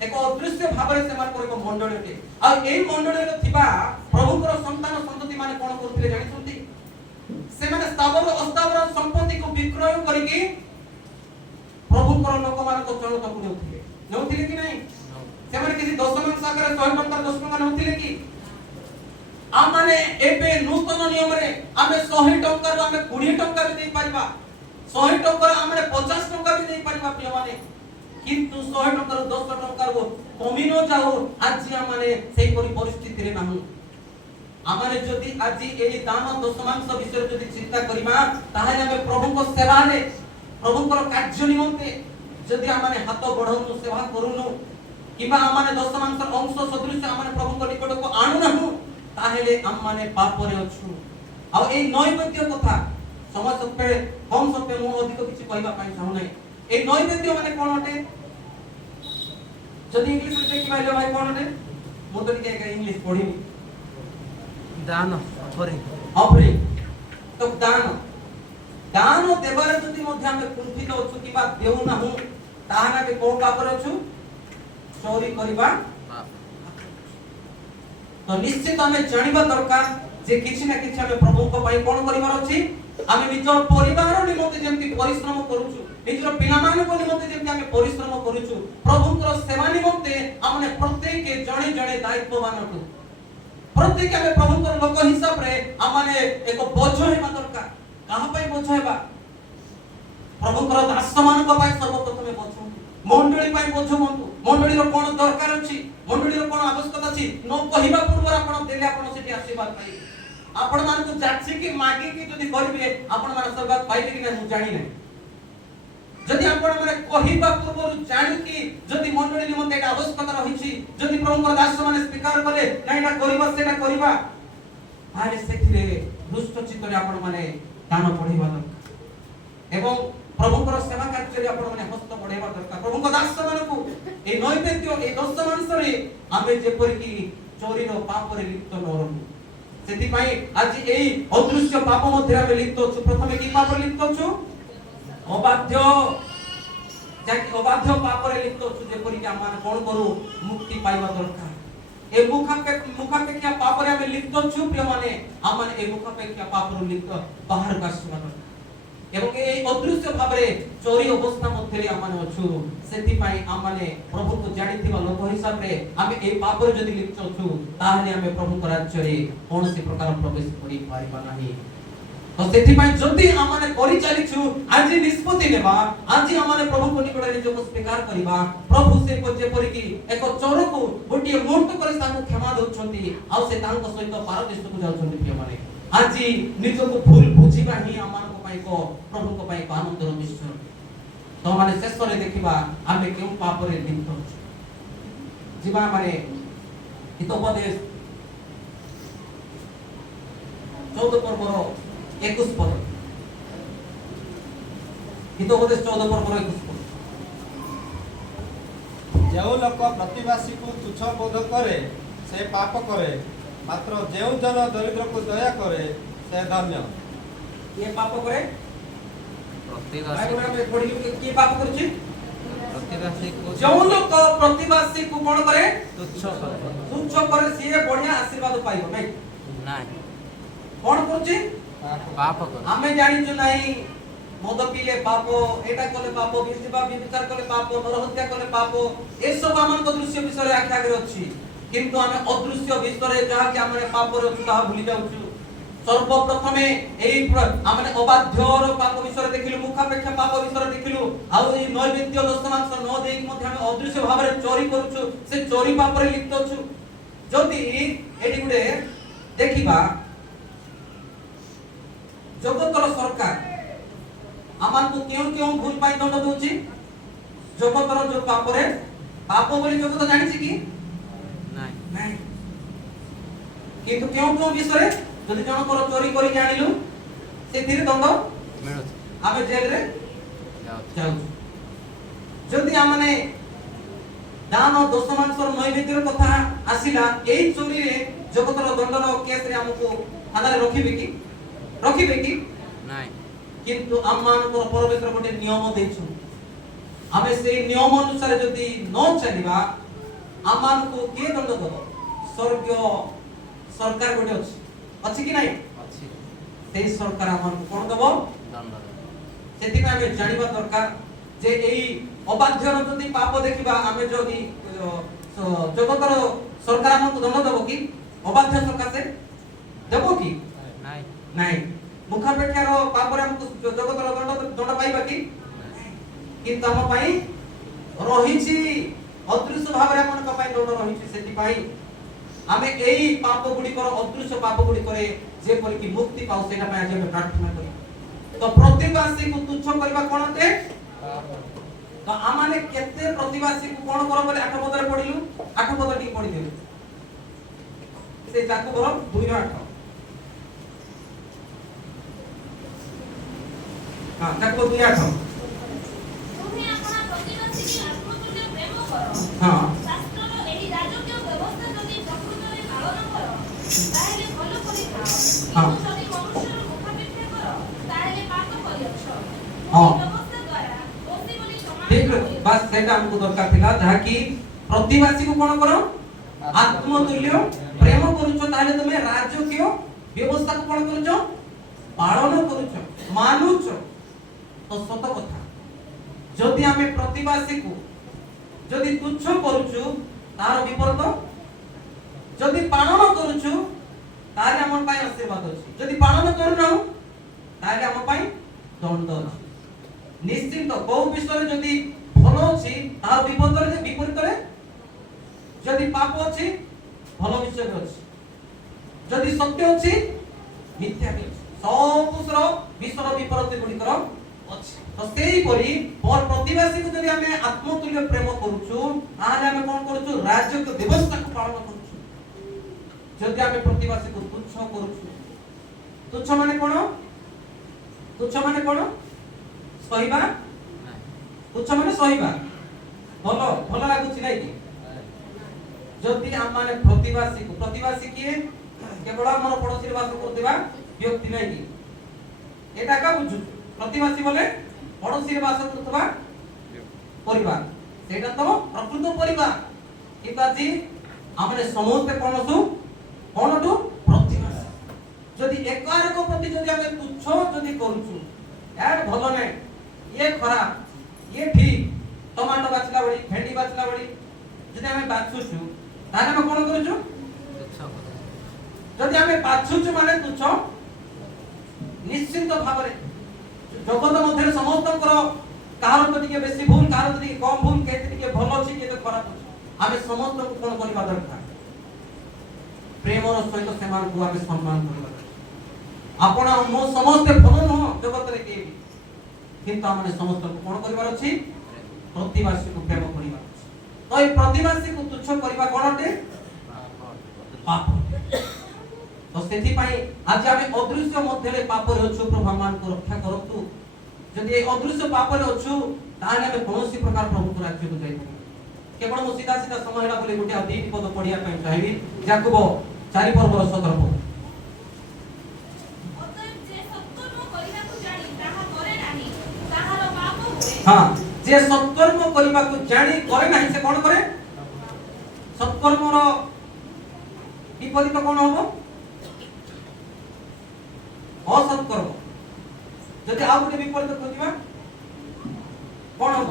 ଏକ ଅଦୃଶ୍ୟ ଭାବରେ ସେମାନଙ୍କର ଏକ ମଣ୍ଡଳୀ ଅଟେ ଆଉ ଏହି ମଣ୍ଡଳୀରେ ଥିବା ପ୍ରଭୁଙ୍କର ସନ୍ତାନ ସନ୍ତତି ମାନେ କଣ କରୁଥିଲେ ଜାଣିଛନ୍ତି ସେମାନେ ସ୍ଥାବର ଅସ୍ଥାବର ସମ୍ପତ୍ତିକୁ ବିକ୍ରୟ କରିକି ପ୍ରଭୁଙ୍କର ଲୋକମାନଙ୍କ ଚଳତକୁ ନେଉଥିଲେ କି ନାହିଁ ସେମାନେ କିଛି ଦଶମାଂଶ ଆକାରରେ 100 ଟଙ୍କା 10 ଟଙ୍କା ନେଉଥିଲେ କି ଆମମାନେ ଏବେ ନୂତନ ନିୟମରେ ଆମେ 100 ଟଙ୍କାରୁ ଆମେ 20 ଟଙ୍କା ବି ଦେଇ ପାରିବା 100 ଟଙ୍କାରୁ ଆମେ 50 ଟଙ୍କା ବି ଦେଇ ପାରିବା ପ୍ରିୟମାନେ কিন্তু 100 ଟଙ୍କାରୁ 10 ଟଙ୍କାରୁ କମି ନ ଯାଉ ଆଜି ଆମମାନେ ସେହି ପରିସ୍ଥିତିରେ ନାହୁଁ ଆମମାନେ ଯଦି ଆଜି ଏହି ଦାନ ଦଶମାଂଶ ବିଷୟରେ ଯଦି ଚିନ୍ତା କରିବା ତାହେଲେ ଆମେ ପ୍ରଭୁଙ୍କ ସେବାରେ ପ୍ରଭୁଙ୍କର କାର୍ଯ୍ୟ ନିମନ୍ତେ ଯଦି ଆମମାନେ ହାତ ବଢାଉନୁ ସେବା କରୁନୁ କିମ୍ବା ଆମମାନେ ଦଶମାଂଶ ଅଂଶ ସଦୃଶ ଆମମାନେ ପ୍ରଭୁଙ୍କ ନିକଟକୁ ଆଣୁନାହୁଁ ତାହେଲେ ଆମମାନେ ପାପରେ ଅଛୁ ଆଉ ଏହି ନୈବେଦ୍ୟ କଥା ସମୟ ସତ୍ତ୍ୱେ କମ ସତ୍ତ୍ୱେ ମୁଁ ଅଧିକ କିଛି କହିବା ପାଇଁ ଚାହୁଁ ନାହିଁ এই নৈবেদ্য মানে কোন অটে যদি ইংলিশে দেখিবা হলে ভাই কোন অটে মু তো টিকে ইংলিশ পড়িনি দান অফরিং তো দান দেবারে যদি মধ্যে আমি কুণ্ঠিত অছু কিবা দেউ নাহু তাহানা কে কোন পাপরে অছু চোরি করিবা তো নিশ্চিত আমি জানিবা দরকার যে কিছু না কিছু আমি প্রভুଙ୍କ ପାଇଁ কোন করিবার ଅଛି আমি নিজ পরিবার নিমন্তে যেমতি পরিশ্রম করুଛୁ ନିଜର ପିଲାମାନଙ୍କ ନିମନ୍ତେ ଯେମିତି ଆମେ ପରିଶ୍ରମ କରୁଛୁ ପ୍ରଭୁଙ୍କର ସେବା ନିମନ୍ତେ ଆମେ ପ୍ରତ୍ୟେକ ଜଣେ ଜଣେ ଦାୟିତ୍ୱବାନ ଅଟୁ ପ୍ରତ୍ୟେକ ଆମେ ପ୍ରଭୁଙ୍କର ଲୋକ ହିସାବରେ ଆମେ ଏକ ବୋଝ ହେବା ଦରକାର କାହା ପାଇଁ ବୋଝ ହେବା ପ୍ରଭୁଙ୍କର ଦାସମାନଙ୍କ ପାଇଁ ସର୍ବପ୍ରଥମେ ବୋଝ ମଣ୍ଡଳୀ ପାଇଁ ବୋଝ ହୁଅନ୍ତୁ ମଣ୍ଡଳୀର କ'ଣ ଦରକାର ଅଛି ମଣ୍ଡଳୀର କ'ଣ ଆବଶ୍ୟକତା ଅଛି ନ କହିବା ପୂର୍ବରୁ ଆପଣ ଦେଲେ ଆପଣ ସେଠି ଆଶୀର୍ବାଦ ପାଇବେ ଆପଣମାନଙ୍କୁ ଯାଚିକି ମାଗିକି ଯଦି କରିବେ ଆପଣମାନେ ଆଶୀର୍ବାଦ ପାଇବେ କି ନାହିଁ ମୁଁ ଜାଣି ନାହିଁ যদি आपण माने कहिबा पूर्व जानि कि जदि मंडली निमंते एटा आवश्यकता रहिछि जदि प्रभुकर दास माने स्वीकार करे नाइना करिबा सेटा करिबा आरे सेथिरे दुष्ट चित्तरे आपण माने दान पढिबा दरकार एवं प्रभुकर सेवा कार्य रे आपण माने हस्त बढाइबा दरकार प्रभुकर दास मानकु ए नैवेद्य ए दश मांसरे आमे जेपरि कि चोरीर पाप रे लिप्त न रहु सेति पई आज एई अदृश्य पाप मध्ये आमे लिप्त छु प्रथमे कि पाप रे लिप्त छु অবাধ্য যাকে অবাধ্য পাপরে লিপ্ত छु যেপরি কি আমরা কোন করু মুক্তি পাইবা দরকার এই মুখাপেক্ষা পাপরে আমি লিপ্ত छु প্রিয় মানে আমরা এই মুখাপেক্ষা পাপরে লিপ্ত বাহার কাশবা দরকার এবং এই অদৃশ্য ভাবে চোরি অবস্থা মধ্যে আমরা অছু সেতি পাই আমরা প্রভুকে জানিଥିବା লোক হিসাবে আমি এই পাপরে যদি লিপ্ত छु তাহলে আমি প্রভুଙ୍କ রাজ্যরে কোনসি প্রকার প্রবেশ করি পারিবা ନାହିଁ तो सेति पय जदि हमने करि चलिछु आज निष्पत्ति नेबा आज हमने प्रभु को निकट निज को स्वीकार करिबा प्रभु से जे परि कि एक चोर को गोटी मुक्त करि ताको क्षमा दउछंती आ से तांको सहित पारदेश को जाउछंती प्रिय माने आज निज को भूल बुझिबा ही हमन को पय को प्रभु को पय आनंद रो निश्चय तो माने शेष रे देखिबा आमे केउ पाप रे लिप्त जीवा माने हितोपदेश 14 पर्वर 21 पद हितोपदेश 14 पर्वर 21 पद जो लोक प्रतिवासी को तुच्छ बोध करे से पाप करे मात्र जो जन दरिद्र को दया करे से धन्य ये पाप करे प्रतिवासी में पढ़ियो के पाप करछि प्रतिवासी को जो लोक प्रतिवासी को कोन करे तुच्छ करे सिए बढ़िया आशीर्वाद पाइबो नै नहीं कोन करछि पाप कर हमें जानि छु नहीं मद पीले पाप एटा कले पाप विचार कले पाप नरहत्या कले पाप ए सब हमन को दृश्य विषय रे आख्या करे अछि किंतु हमें अदृश्य विषय रे जहा कि हमरे पाप रे छु ताहा भूली जाउ छु सर्वप्रथमे एई हमने अबाध्यर पाप विषय रे देखिलु मुखापेक्षा पाप विषय रे देखिलु आ ए नैवेद्य दशमांश न देई मध्ये हम अदृश्य भाव रे चोरी करू छु से चोरी पाप रे लिप्त छु जदि एडी गुडे देखिबा जगतर सरकार आमान को क्यों भूल पाई दंड दोची जगतर जो पाप रे पाप बोली जगत जानि छि कि नहीं नहीं किंतु क्यों विषय जदि जन को चोरी करी जानिलु से धीरे दंड मिलो आमे जेल रे ଯାଉଛୁ। ଯଦି ଆମେ ଦାନ ଦୋଷ ମାଂସର ନୈବେଦ୍ୟର କଥା ଆସିଲା, ଏଇ ଚୋରିରେ ଜଗତର ଦଣ୍ଡର କେସରେ ଆମକୁ ଥାନାରେ ରଖିବେ କି? ନାଇଁ। କିନ୍ତୁ ଆମମାନଙ୍କର ପରମେଶ୍ୱର ଗୋଟେ ନିୟମ ଦେଇଛୁ। ଆମେ ସେଇ ନିୟମ ଅନୁସାରେ ଯଦି ନ ଚାଲିବା, ଆମମାନଙ୍କୁ କିଏ ଦଣ୍ଡ ଦେବ? ସରକାର ଗୋଟେ ଅଛି କି ନାହିଁ? ଅଛି। ସେଇ ସରକାର ଆମମାନଙ୍କୁ କଣ ଦେବ? ଦଣ୍ଡ। ସେଥିପାଇଁ ଆମେ ଜାଣିବା ଦରକାର ଯେ ଏଇ ଅବାଧ୍ୟର ଯଦି ପାପ ଦେଖିବା, ଆମେ ଯଦି ଜଗତର ସରକାର ଆମକୁ ଦଣ୍ଡ ଦେବ କି? ଅବାଧ୍ୟ ସରକାର ସେ ଦେବ କି? ନାଇଁ। ନାଇଁ। ମୁଖାପେକ୍ଷାର ପାପରେ ଆମକୁ ଜଗତର ଦଣ୍ଡ ପାଇବା କି? କିନ୍ତୁ ଆମ ପାଇଁ ରହିଛି, ଅଦୃଶ୍ୟ ଭାବରେ ଆମମାନଙ୍କ ପାଇଁ ଦଣ୍ଡ ରହିଛି। ସେଥିପାଇଁ ଆମେ ଏଇ ପାପ ଗୁଡ଼ିକର, ଅଦୃଶ୍ୟ ପାପ ଗୁଡ଼ିକରେ ଯେପରିକି ମୁକ୍ତି ପାଉ, ସେଇଟା ପାଇଁ ଆଜି ଆମେ ପ୍ରାର୍ଥନା କରିବା। ତ ପ୍ରତିବାସୀକୁ ତୁଚ୍ଛ କରିବା କଣ ଟେ? ତ ଆମମାନେ କେତେ ପ୍ରତିବାସୀକୁ କଣ କର ବୋଲି 8 ପଦରେ ପଢିଲୁ। 8 ପଦ ଟିକେ ପଢି ଦେବୁ। ସେ ଯାକବର 2:8। ହଁ, ଯାକବ 2:8। ତୁମେ ଆପଣା ପ୍ରତିବାସୀକି ଆତ୍ମତୁଲ୍ୟ ପ୍ରେମ କର। ହଁ। ଶାସ୍ତ୍ରର ଏହି ରାଜକୀୟ ବ୍ୟବସ୍ଥା ଯଦି ପ୍ରକୃତରେ ପାଳନ କର, ତାହେଲେ ଭଲ କରିଥାଅ। ହଁ। କିନ୍ତୁ ଯଦି ମନୁଷ୍ୟର ମୁଖାପେକ୍ଷା କର, ତାହେଲେ ପାପ କରିଅଛ। ହଁ। ଏହି ବ୍ୟବସ୍ଥା ଦ୍ୱାରା ଦୋଷୀ ବୋଲି ସମାନ ଠିକ କରିଅଛ। ବାସ୍ ସେଇଟା ଆମକୁ ଦରକାର ଥିଲା, ଯାହାକି ପ୍ରତିବାସୀକୁ କଣ କର? ଆତ୍ମତୁଲ୍ୟ ପ୍ରେମ କରୁଛ। ତାହେଲେ ତମେ ରାଜକୀୟ ବ୍ୟବସ୍ଥାକୁ କଣ କରୁଛ? ପାଳନ କରୁଛ, ମାନୁଛ। ତ ସତ କଥା, ଯଦି ଆମେ ପ୍ରତିବାସୀକୁ ଯଦି ତୁଚ୍ଛ କରୁଛୁ, ତାର ବିପରୀତ ଯଦି ପାଳନ କରୁଛୁ, ତାହେଲେ ଆମ ପାଇଁ ଆଶୀର୍ବାଦ ଅଛି। ଯଦି ପାଳନ କରୁନାହୁଁ, ତାହେଲେ ଆମ ପାଇଁ ଦଣ୍ଡ ଅଛି। ନିଶ୍ଚିତ କୋଉ ବିଷୟରେ ଯଦି ଭଲ ଅଛି, ତାର ବିପରୀତରେ ଯଦି ପାପ ଅଛି, ଭଲ ବିଷୟ ବି ଅଛି। ଯଦି ସତ୍ୟ ଅଛି, ମିଥ୍ୟା ବି ଅଛି। ସବୁର ବିଷୟ ବିପରୀତ ଗୁଡ଼ିକର ଅଛି। ତ ସେଇପରି ପ୍ରତିବାସୀକୁ ଯଦି ଆମେ ଆତ୍ମତୁଲ୍ୟ ପ୍ରେମ କରୁଛୁ, ତାହେଲେ ଆମେ କଣ କରୁଛୁ? ରାଜକୀୟ ବ୍ୟବସ୍ଥାକୁ ପାଳନ କରୁଛୁ। ଯଦି ଆମେ ପ୍ରତିବାସୀକୁ ତୁଚ୍ଛ କରୁଛୁ, ତୁଚ୍ଛ ମାନେ କଣ? ତୁଚ୍ଛ ମାନେ କଣ? ସହିବା। ତୁଚ୍ଛ ମାନେ ସହିବା। ଭଲ ଲାଗୁଛି ନାଇଁ କି? ଯଦି ଆମମାନେ ପ୍ରତିବାସୀ କିଏ? କେବଳ ଆମର ପଡ଼ୋଶୀରେ ବାସ କରୁଥିବା ବ୍ୟକ୍ତି ନାଇଁ କି? ଏଟା କା ବୁଝୁ? ପ୍ରତିବାସୀ ବୋଲେ ପଡ଼ୋଶୀରେ ବାସ କରୁଥିବା ପରିବାର, ସେଇଟା ତ ପ୍ରକୃତ ପରିବାର। କିନ୍ତୁ ଆଜି ଆମେ ସମସ୍ତେ କଣଠୁ ପ୍ରତିବାସୀ। ଯଦି ଏକାରକ ପ୍ରତି ଯଦି ଆମେ ତୁଚ୍ଛ ଯଦି କରୁଛୁ, ଏହା ଭଲ ନାହିଁ, ଇଏ ଖରାପ, ଇଏ ଠିକ, ଟମାଟୋ ବାଛିଲା ଭଳି, ଭେଣ୍ଡି ବାଛିଲା ଭଳି ଯଦି ଆମେ ବାଛୁଛୁ, ତାହେଲେ ଆମେ କଣ କରୁଛୁ? ଯଦି ଆମେ ବାଛୁଛୁ ମାନେ ତୁଚ୍ଛ। ନିଶ୍ଚିନ୍ତ ଭାବରେ ଜଗତ ମଧ୍ୟରେ ସମସ୍ତଙ୍କର କାହାର ତ ଟିକେ ବେଶୀ ଭୁଲ, କାହାର ତ ଟିକେ କମ ଭୁଲ, କେତେ ଟିକେ ଭଲ ଅଛି, କେତେ ଖରାପ ଅଛି। ଆମେ ସମସ୍ତଙ୍କୁ କଣ କରିବା ଦରକାର? ପ୍ରେମର ସହିତ ସେମାନଙ୍କୁ ଆମେ ସମ୍ମାନ କରିବା ଦରକାର। ଆପଣ ମୁଁ ସମସ୍ତେ ଭଲ ନୁହଁ ଜଗତରେ କେହି, କିନ୍ତୁ ଆମେ ସମସ୍ତଙ୍କୁ କଣ କରିବାର ଅଛି? ପ୍ରତିବାସୀକୁ ପ୍ରେମ କରିବାର ଅଛି। ତ এই ପ୍ରତିବାସୀକୁ ତୁଚ୍ଛ କରିବା କଣଟେ? ପାପ। ତ ସେଥିପାଇଁ ଆଜି ଆମେ ଅଦୃଶ୍ୟ ମଧ୍ୟରେ ପାପରେ ଅଛୁ। ପ୍ରଭୁ ଆମମାନଙ୍କୁ ରକ୍ଷା କରନ୍ତୁ। ଯଦି এই ଅଦୃଶ୍ୟ ପାପରେ ଅଛୁ, ତାହେଲେ ଆମେ କୌଣସି ପ୍ରକାର ପ୍ରଭୁଙ୍କ ରାଜ୍ୟକୁ ଯାଇପାରିବା। କେବଳ ମୁଁ ସିଧା ସମୟ ହେଲା ବୋଲି ଗୋଟେ ଆଉ 2 ପଦ ପଢିବା ପାଇଁ ଚାହିଁବି। ଯାକୋବ 4 ପର୍ବର 17 ପଦ। ଅତଏବ ଯେ ସତ୍କର୍ମ କରିବାକୁ ଜାଣି ତାହା କରେ ନାହିଁ, ତାହାର ପାପ ହୁଏ। ହଁ, যে সৎকর্ম କରିବାକୁ ଜାଣି করে ନାହିଁ, ସେ କଣ କରେ? ସତ୍କର୍ମର ବିପରୀତ କଣ ହବ? ଅସତ୍କର୍ମ। ଯଦି ଆଉ ଗୋଟେ ବିପରୀତ ଖୋଜିବା, କଣ ହବ?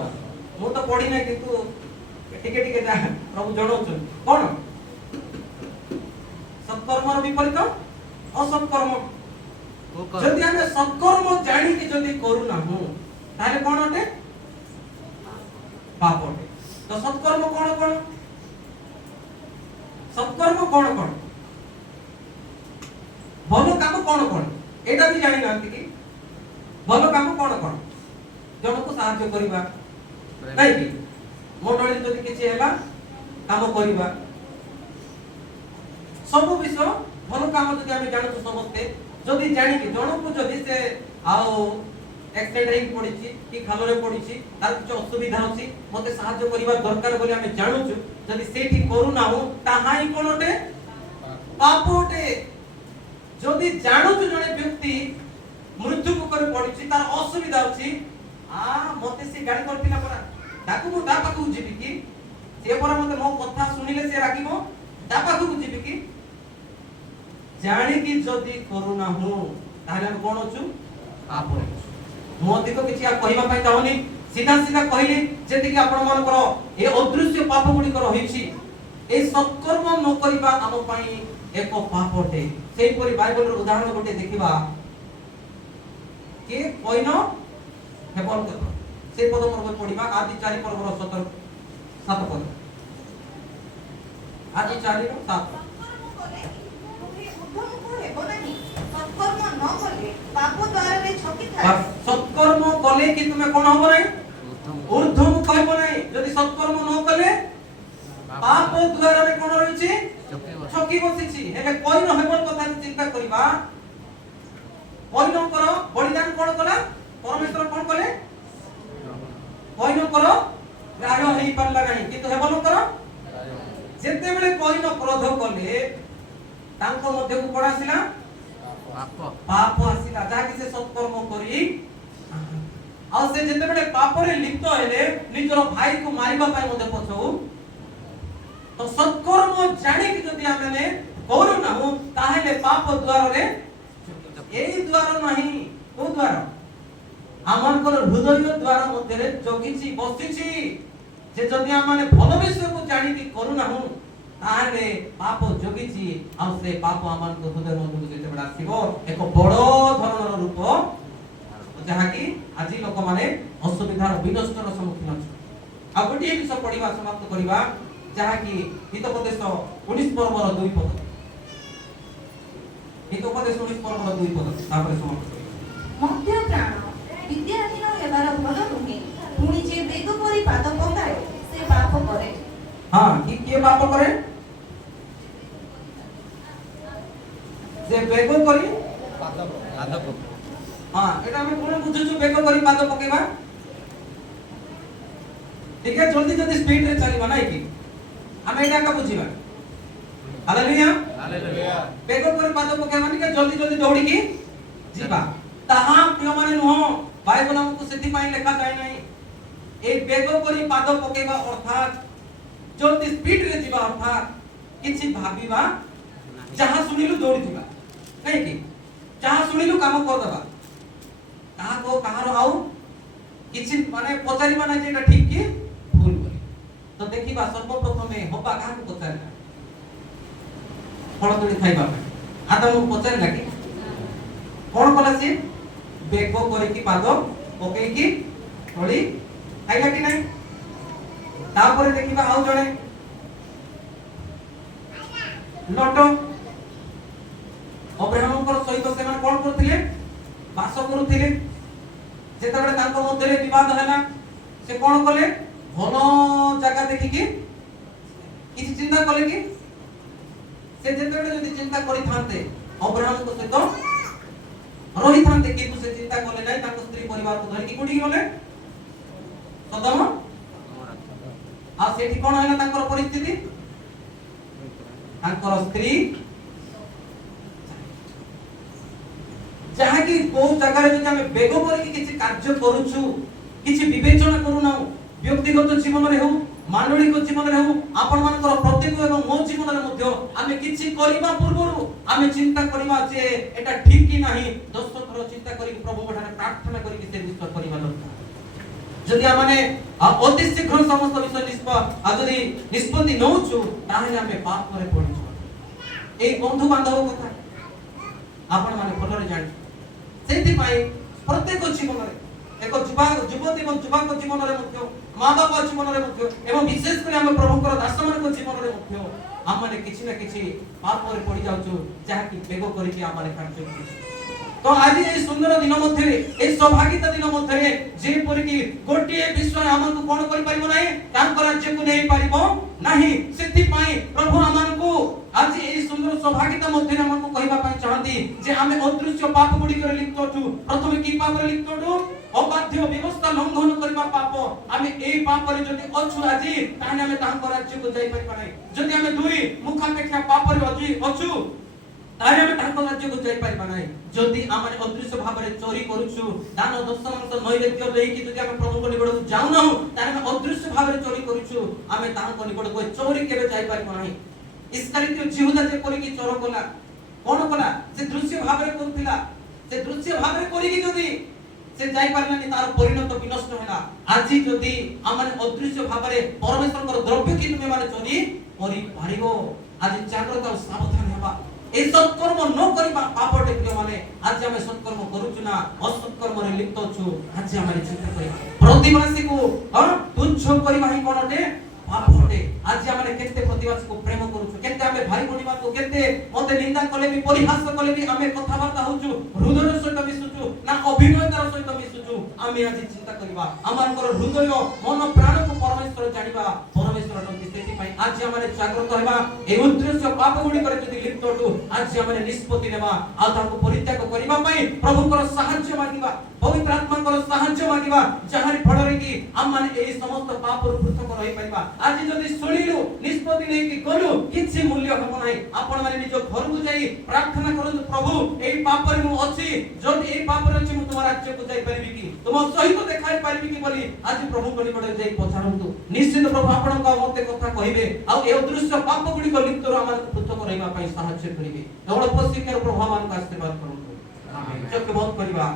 ମୁଁ ତ ପଢି ନାହିଁ, କିନ୍ତୁ ଟିକେ ଯାହା ପ୍ରଭୁ ଜଣାଉଛନ୍ତି। କଣ? ସତ୍କର୍ମର ବିପରୀତ ଅସତ୍କର୍ମ। ଯଦି ଆମେ ସତ୍କର୍ମ ଜାଣିକି ଯଦି କରୁନାହୁଁ, ତାହେଲେ କଣ ଅଟେ? ପାପ ଅଟେ। ତ ସତ୍କର୍ମ କଣ? ସତ୍କର୍ମ କଣ? ଭଲ କାମ କଣ? ଏଇଟା ବି ଜାଣି ନାହାନ୍ତି କି? ଭଲ କାମ କଣ? ଜଣକୁ ସାହାଯ୍ୟ କରିବା, ନାଇଁ କି? ମଣ୍ଡଳୀରେ ଯଦି କିଛି ହେଲା, କାମ କରିବା, ସବୁ ବିଷୟ ଭଲ କାମ ଯଦି ଆମେ ଜାଣୁଛୁ ସମସ୍ତେ, ଯଦି ଜାଣିକି ଜଣକୁ ଯଦି ସେ ଆଉ एक्सीडेंट रे पड़िछि कि खालरे पड़िछि तार किछ असुविधा अछि मते सहाय्य करिवा दरकार बोली हम जानुछु जदि सेठी करू ना हो ताहाई कोनटे पापोटे जदि जानुछु जने व्यक्ति मृत्यु मुखरे पड़िछि तार असुविधा अछि मते से गाड़ी करथिला परा ताकू मु ता पाकू जिबि कि से परा मते मो कथा सुनिले से रागिबो ता पाकू जिबि कि जानि कि जदि करू ना हो ताले हम कोन अछु पाप मु अधिक किछि आ कहिबा पई चाहनी सीधा सीधा कहली जेति कि आपण मानकर ए अदृश्य पाप गुडी कर होइछि ए सत्कर्म न करिबा हम पई एक पापटे सेही परि बाइबल रो उदाहरण गोटे देखिबा के कोइनो हेबन कर से पद पर्व पढिबा आदि 4 पर्व रो 7 पद आदि 4 रो 7 सत्कर्म कले कि तुमे कोन हो नै ऊर्ध्वम कहबो नै यदि सत्कर्म न कले पाप द्वार रे कोन रहिछि छकी बसिछि हेले कोइ न हेबन कथा चिंता करिबा कोइ न करो बलिदान कोन कला परमेश्वर कोन कले कोइ न करो राय हेई पारला नै किंतु हेबन करो जेते बेले कोइ न क्रोध कले तांको मध्य को कोन आसिला पाप आसिला जाकि से सत्कर्म करी आ से जते बेले पाप रे लिप्त हेले निजर भाई को मारिबा पाई मते पछौ तो सत्कर्म जानि कि जदि आमे करू ना हो ताहेले पाप द्वार रे एई द्वार नहीं को द्वार आमनकर हृदय द्वार मते रे जगिछि बसिछि जे जदि आमे भलो विषय को जानि कि करू ना हो ताहेले पाप जगिछि आ से पाप आमन को हृदय मते जेते बडा आसीबो एक बडो धरणर रूप जहा कि आजि लोक माने असुविधार विनष्टर सम्मुखीन अछि आ गोटे विषय पढिबा समाप्त करिबा जहा कि हितोपदेश 19 पर्वर 2 पद हितोपदेश 19 पर्वर 2 पद तापर समाप्त करिबा मध्य प्राण विद्याहीन हेबार भलो नुहे पुणी जे बेग करी पाद पकाए से पाप करे हां कि के पाप करे जे बेग करी पाद हां एटा हम कोन बुझुछु बेग करी पाद पकेबा ठीक है जल्दी जल्दी स्पीड रे चलीबा नै कि हम एटा का बुझिबा हालेलुया हालेलुया बेग करी पाद पकेबा नै कि जल्दी जल्दी दौड़ी की जीवा ताहा प्रिय माने नुह बाइबल हमको सेति पाई लेखा जाय नै ए बेग करी पाद पकेबा अर्थात जल्दी स्पीड रे जीवा अर्थात किछि भाबिबा जहां सुनिलु दौड़ी जीवा नै कि जहां सुनिलु काम कर दबा कहा को कहार आउ किछि माने पचारिबा नै जे एटा ठीक कि भूल बोली तो देखिबा सर्वप्रथमे होबा कहा को पचारला फल तोड़ी खाइबा आदम को पचारला कि कोन कला से बेग करे कि पाद ओके कि तोड़ी खाइला कि नै तापर देखिबा आउ जणे लट अब्राहमकर सहित से कोन करथिले बास करूथिले जेते बेले तांको मध्य रे विवाद हैला से कोन कले भलो जगह देखि कि किछि चिंता कले कि से जेते बेले जदि चिंता करि थांते अब्राहम को सहित रहि थांते किंतु से चिंता कले नै तांको स्त्री परिवार को धरि कि गुडी गले सदम आ सेठी कोन हैला तांकर परिस्थिति तांकर स्त्री जहा कि को जगह रे जदि हम बेग करी किछि कार्य करूछु किछि विवेचना करू ना व्यक्तिगत जीवन रे हो मानविक जीवन रे हो आपण मानकर प्रत्येक एवं मो जीवन रे मध्य आमे किछि करिबा पूर्वरु आमे चिंता करिबा जे एटा ठीक कि नाही 10 थर चिंता करी प्रभु गठारे प्रार्थना करी से विश्वास करिबा दरकार जदि आमे अति शीघ्र समस्त विषय जदि निष्पत्ति नउछु ताहेले आमे पाप करे पड़िछु ए बंधु बांधव कथा आपण माने भलरे जानि सेति पाई प्रत्येक जीवन रे एक युवती एवं युवक जीवन रे मध्य मां बाप जीवन रे मध्य एवं विशेष कर हम प्रभुकर दास मान जीवन रे मध्य हम माने किछि ना किछि पाप रे पड़ी जाउछु जहा कि बेग करी कि हम माने कार्य करू तो आज এই সুন্দর দিন মধ্যে এই সৌভাগ্যতা দিন মধ্যে যে পরিকি গোটিয়ে বিষয় আমাকে কোন করি পারিব নাই তাঙ্ক রাজ্যକୁ নেই পারিব नाही সেতি পাই প্রভু আমানকু আজ এই সুন্দর সৌভাগ্যতা মধ্যে আমাকে কহিবা পাই চাহান্তি যে আমি অদৃশ্য পাপ গুড়ি করে লিপ্ত অছু প্রথমে কি পাপ করে লিপ্ত অছু অবাধ্য ব্যবস্থা লঙ্ঘন করিবা পাপ আমি এই পাপরে যদি অছু আজি তাহলে আমি তাঙ্ক রাজ্যକୁ যাই পারিব নাই যদি আমি দুই মুখাপেক্ষা পাপরে অছু তাহলে আমি তাঙ্ক রাজ্যକୁ যাই পারিব নাই যদি আমি অদৃশ্য ভাবে চোরি করুছু দান দশমাংশ নৈবেদ্য লইকি যদি আমি প্রভুଙ୍କ নিকটକୁ যাও না তাহলে আমি অদৃশ্য ভাবে চোরি করুছু আমি তাঙ্ক নিকটକୁ চোরি কেবে যাই পারিব নাই ইস্কারিত জিহুদা যে করিকি চোর কলা কোন কলা যে দৃশ্য ভাবে করতিলা যে দৃশ্য ভাবে করিকি যদি সে যাই পারলানি তার পরিণত বিনষ্ট হলা আজি যদি আমারে অদৃশ্য ভাবে পরমেশ্বরଙ୍କର দ্রব্য কি তুমি মানে চোরি করি পারিব আজি জাগ্রত ও সাবধান হবা এই সৎকর্ম ন করিবা পাপটে প্রিয় মানে আজ আমি সৎকর্ম করুছু না অসৎকর্মরে লিপ্ত অছু আজ আমি চিন্তা করি প্রতিবাসীକୁ তুচ্ছ করিবা হি কোনটে পাপটে আজ আমি কেতে প্রতিবাসীକୁ প্রেম করুছু কেতে আমি ভাই বনিবাকু কেতে মতে নিন্দা কলে বি পরিহাস কলে বি আমি কথাবার্তা হউছু হৃদয়ের সহিত মিশুছু না অভিনয়তার সহিত মিশুছু আমি আজ চিন্তা করিবা আমারଙ୍କର হৃদয় মন প্রাণକୁ পরমেশ্বর জানিবা পরমেশ্বর নতি সেতি পাই আজ আমি জাগ্রত হেবা এই উদ্দেশ্য পাপ গুড়ি করে যদি লিপ্ত হটু আজ আমি নিষ্পত্তি নেবা আর তাকে পরিত্যাগ করিবা পাই প্রভুଙ୍କର সাহায্য মাগিবা পবিত্র আত্মাଙ୍କର সাহায্য মাগিবা যাহারি ফଳରେ কি আমମାନେ এই সমস্ত পাপରୁ পৃথক রହି পারিবা আজ যদি শুনিলু নিষ্পত্তি নেই কি গলু কিছু মূল্য হব নাই আপন মানে নিজ ঘরକୁ যাই প্রার্থনা করন্তু প্রভু এই পাপরে মু অছি যদি এই পাপরে অছি মু তোমার রাজ্যକୁ যাই পারিবি কি তুম সহিত দেখাই পারিবি কি বলি আজ প্রভুଙ୍କ নিকটে যাই পচারন্তু নিশ্চিত প্রভু ଆପଣଙ୍କ মতে কথা কহিবে আর এই অদৃশ্য পাপ গুড়িক লিপ্তରୁ আমাকে পৃথক রহিবা পাই সাহায্য করিবে কেবল উপস্থিতির প্রভু আমাকে আশীর্বাদ করন্তু আমেন চোখ বন্ধ করিবা।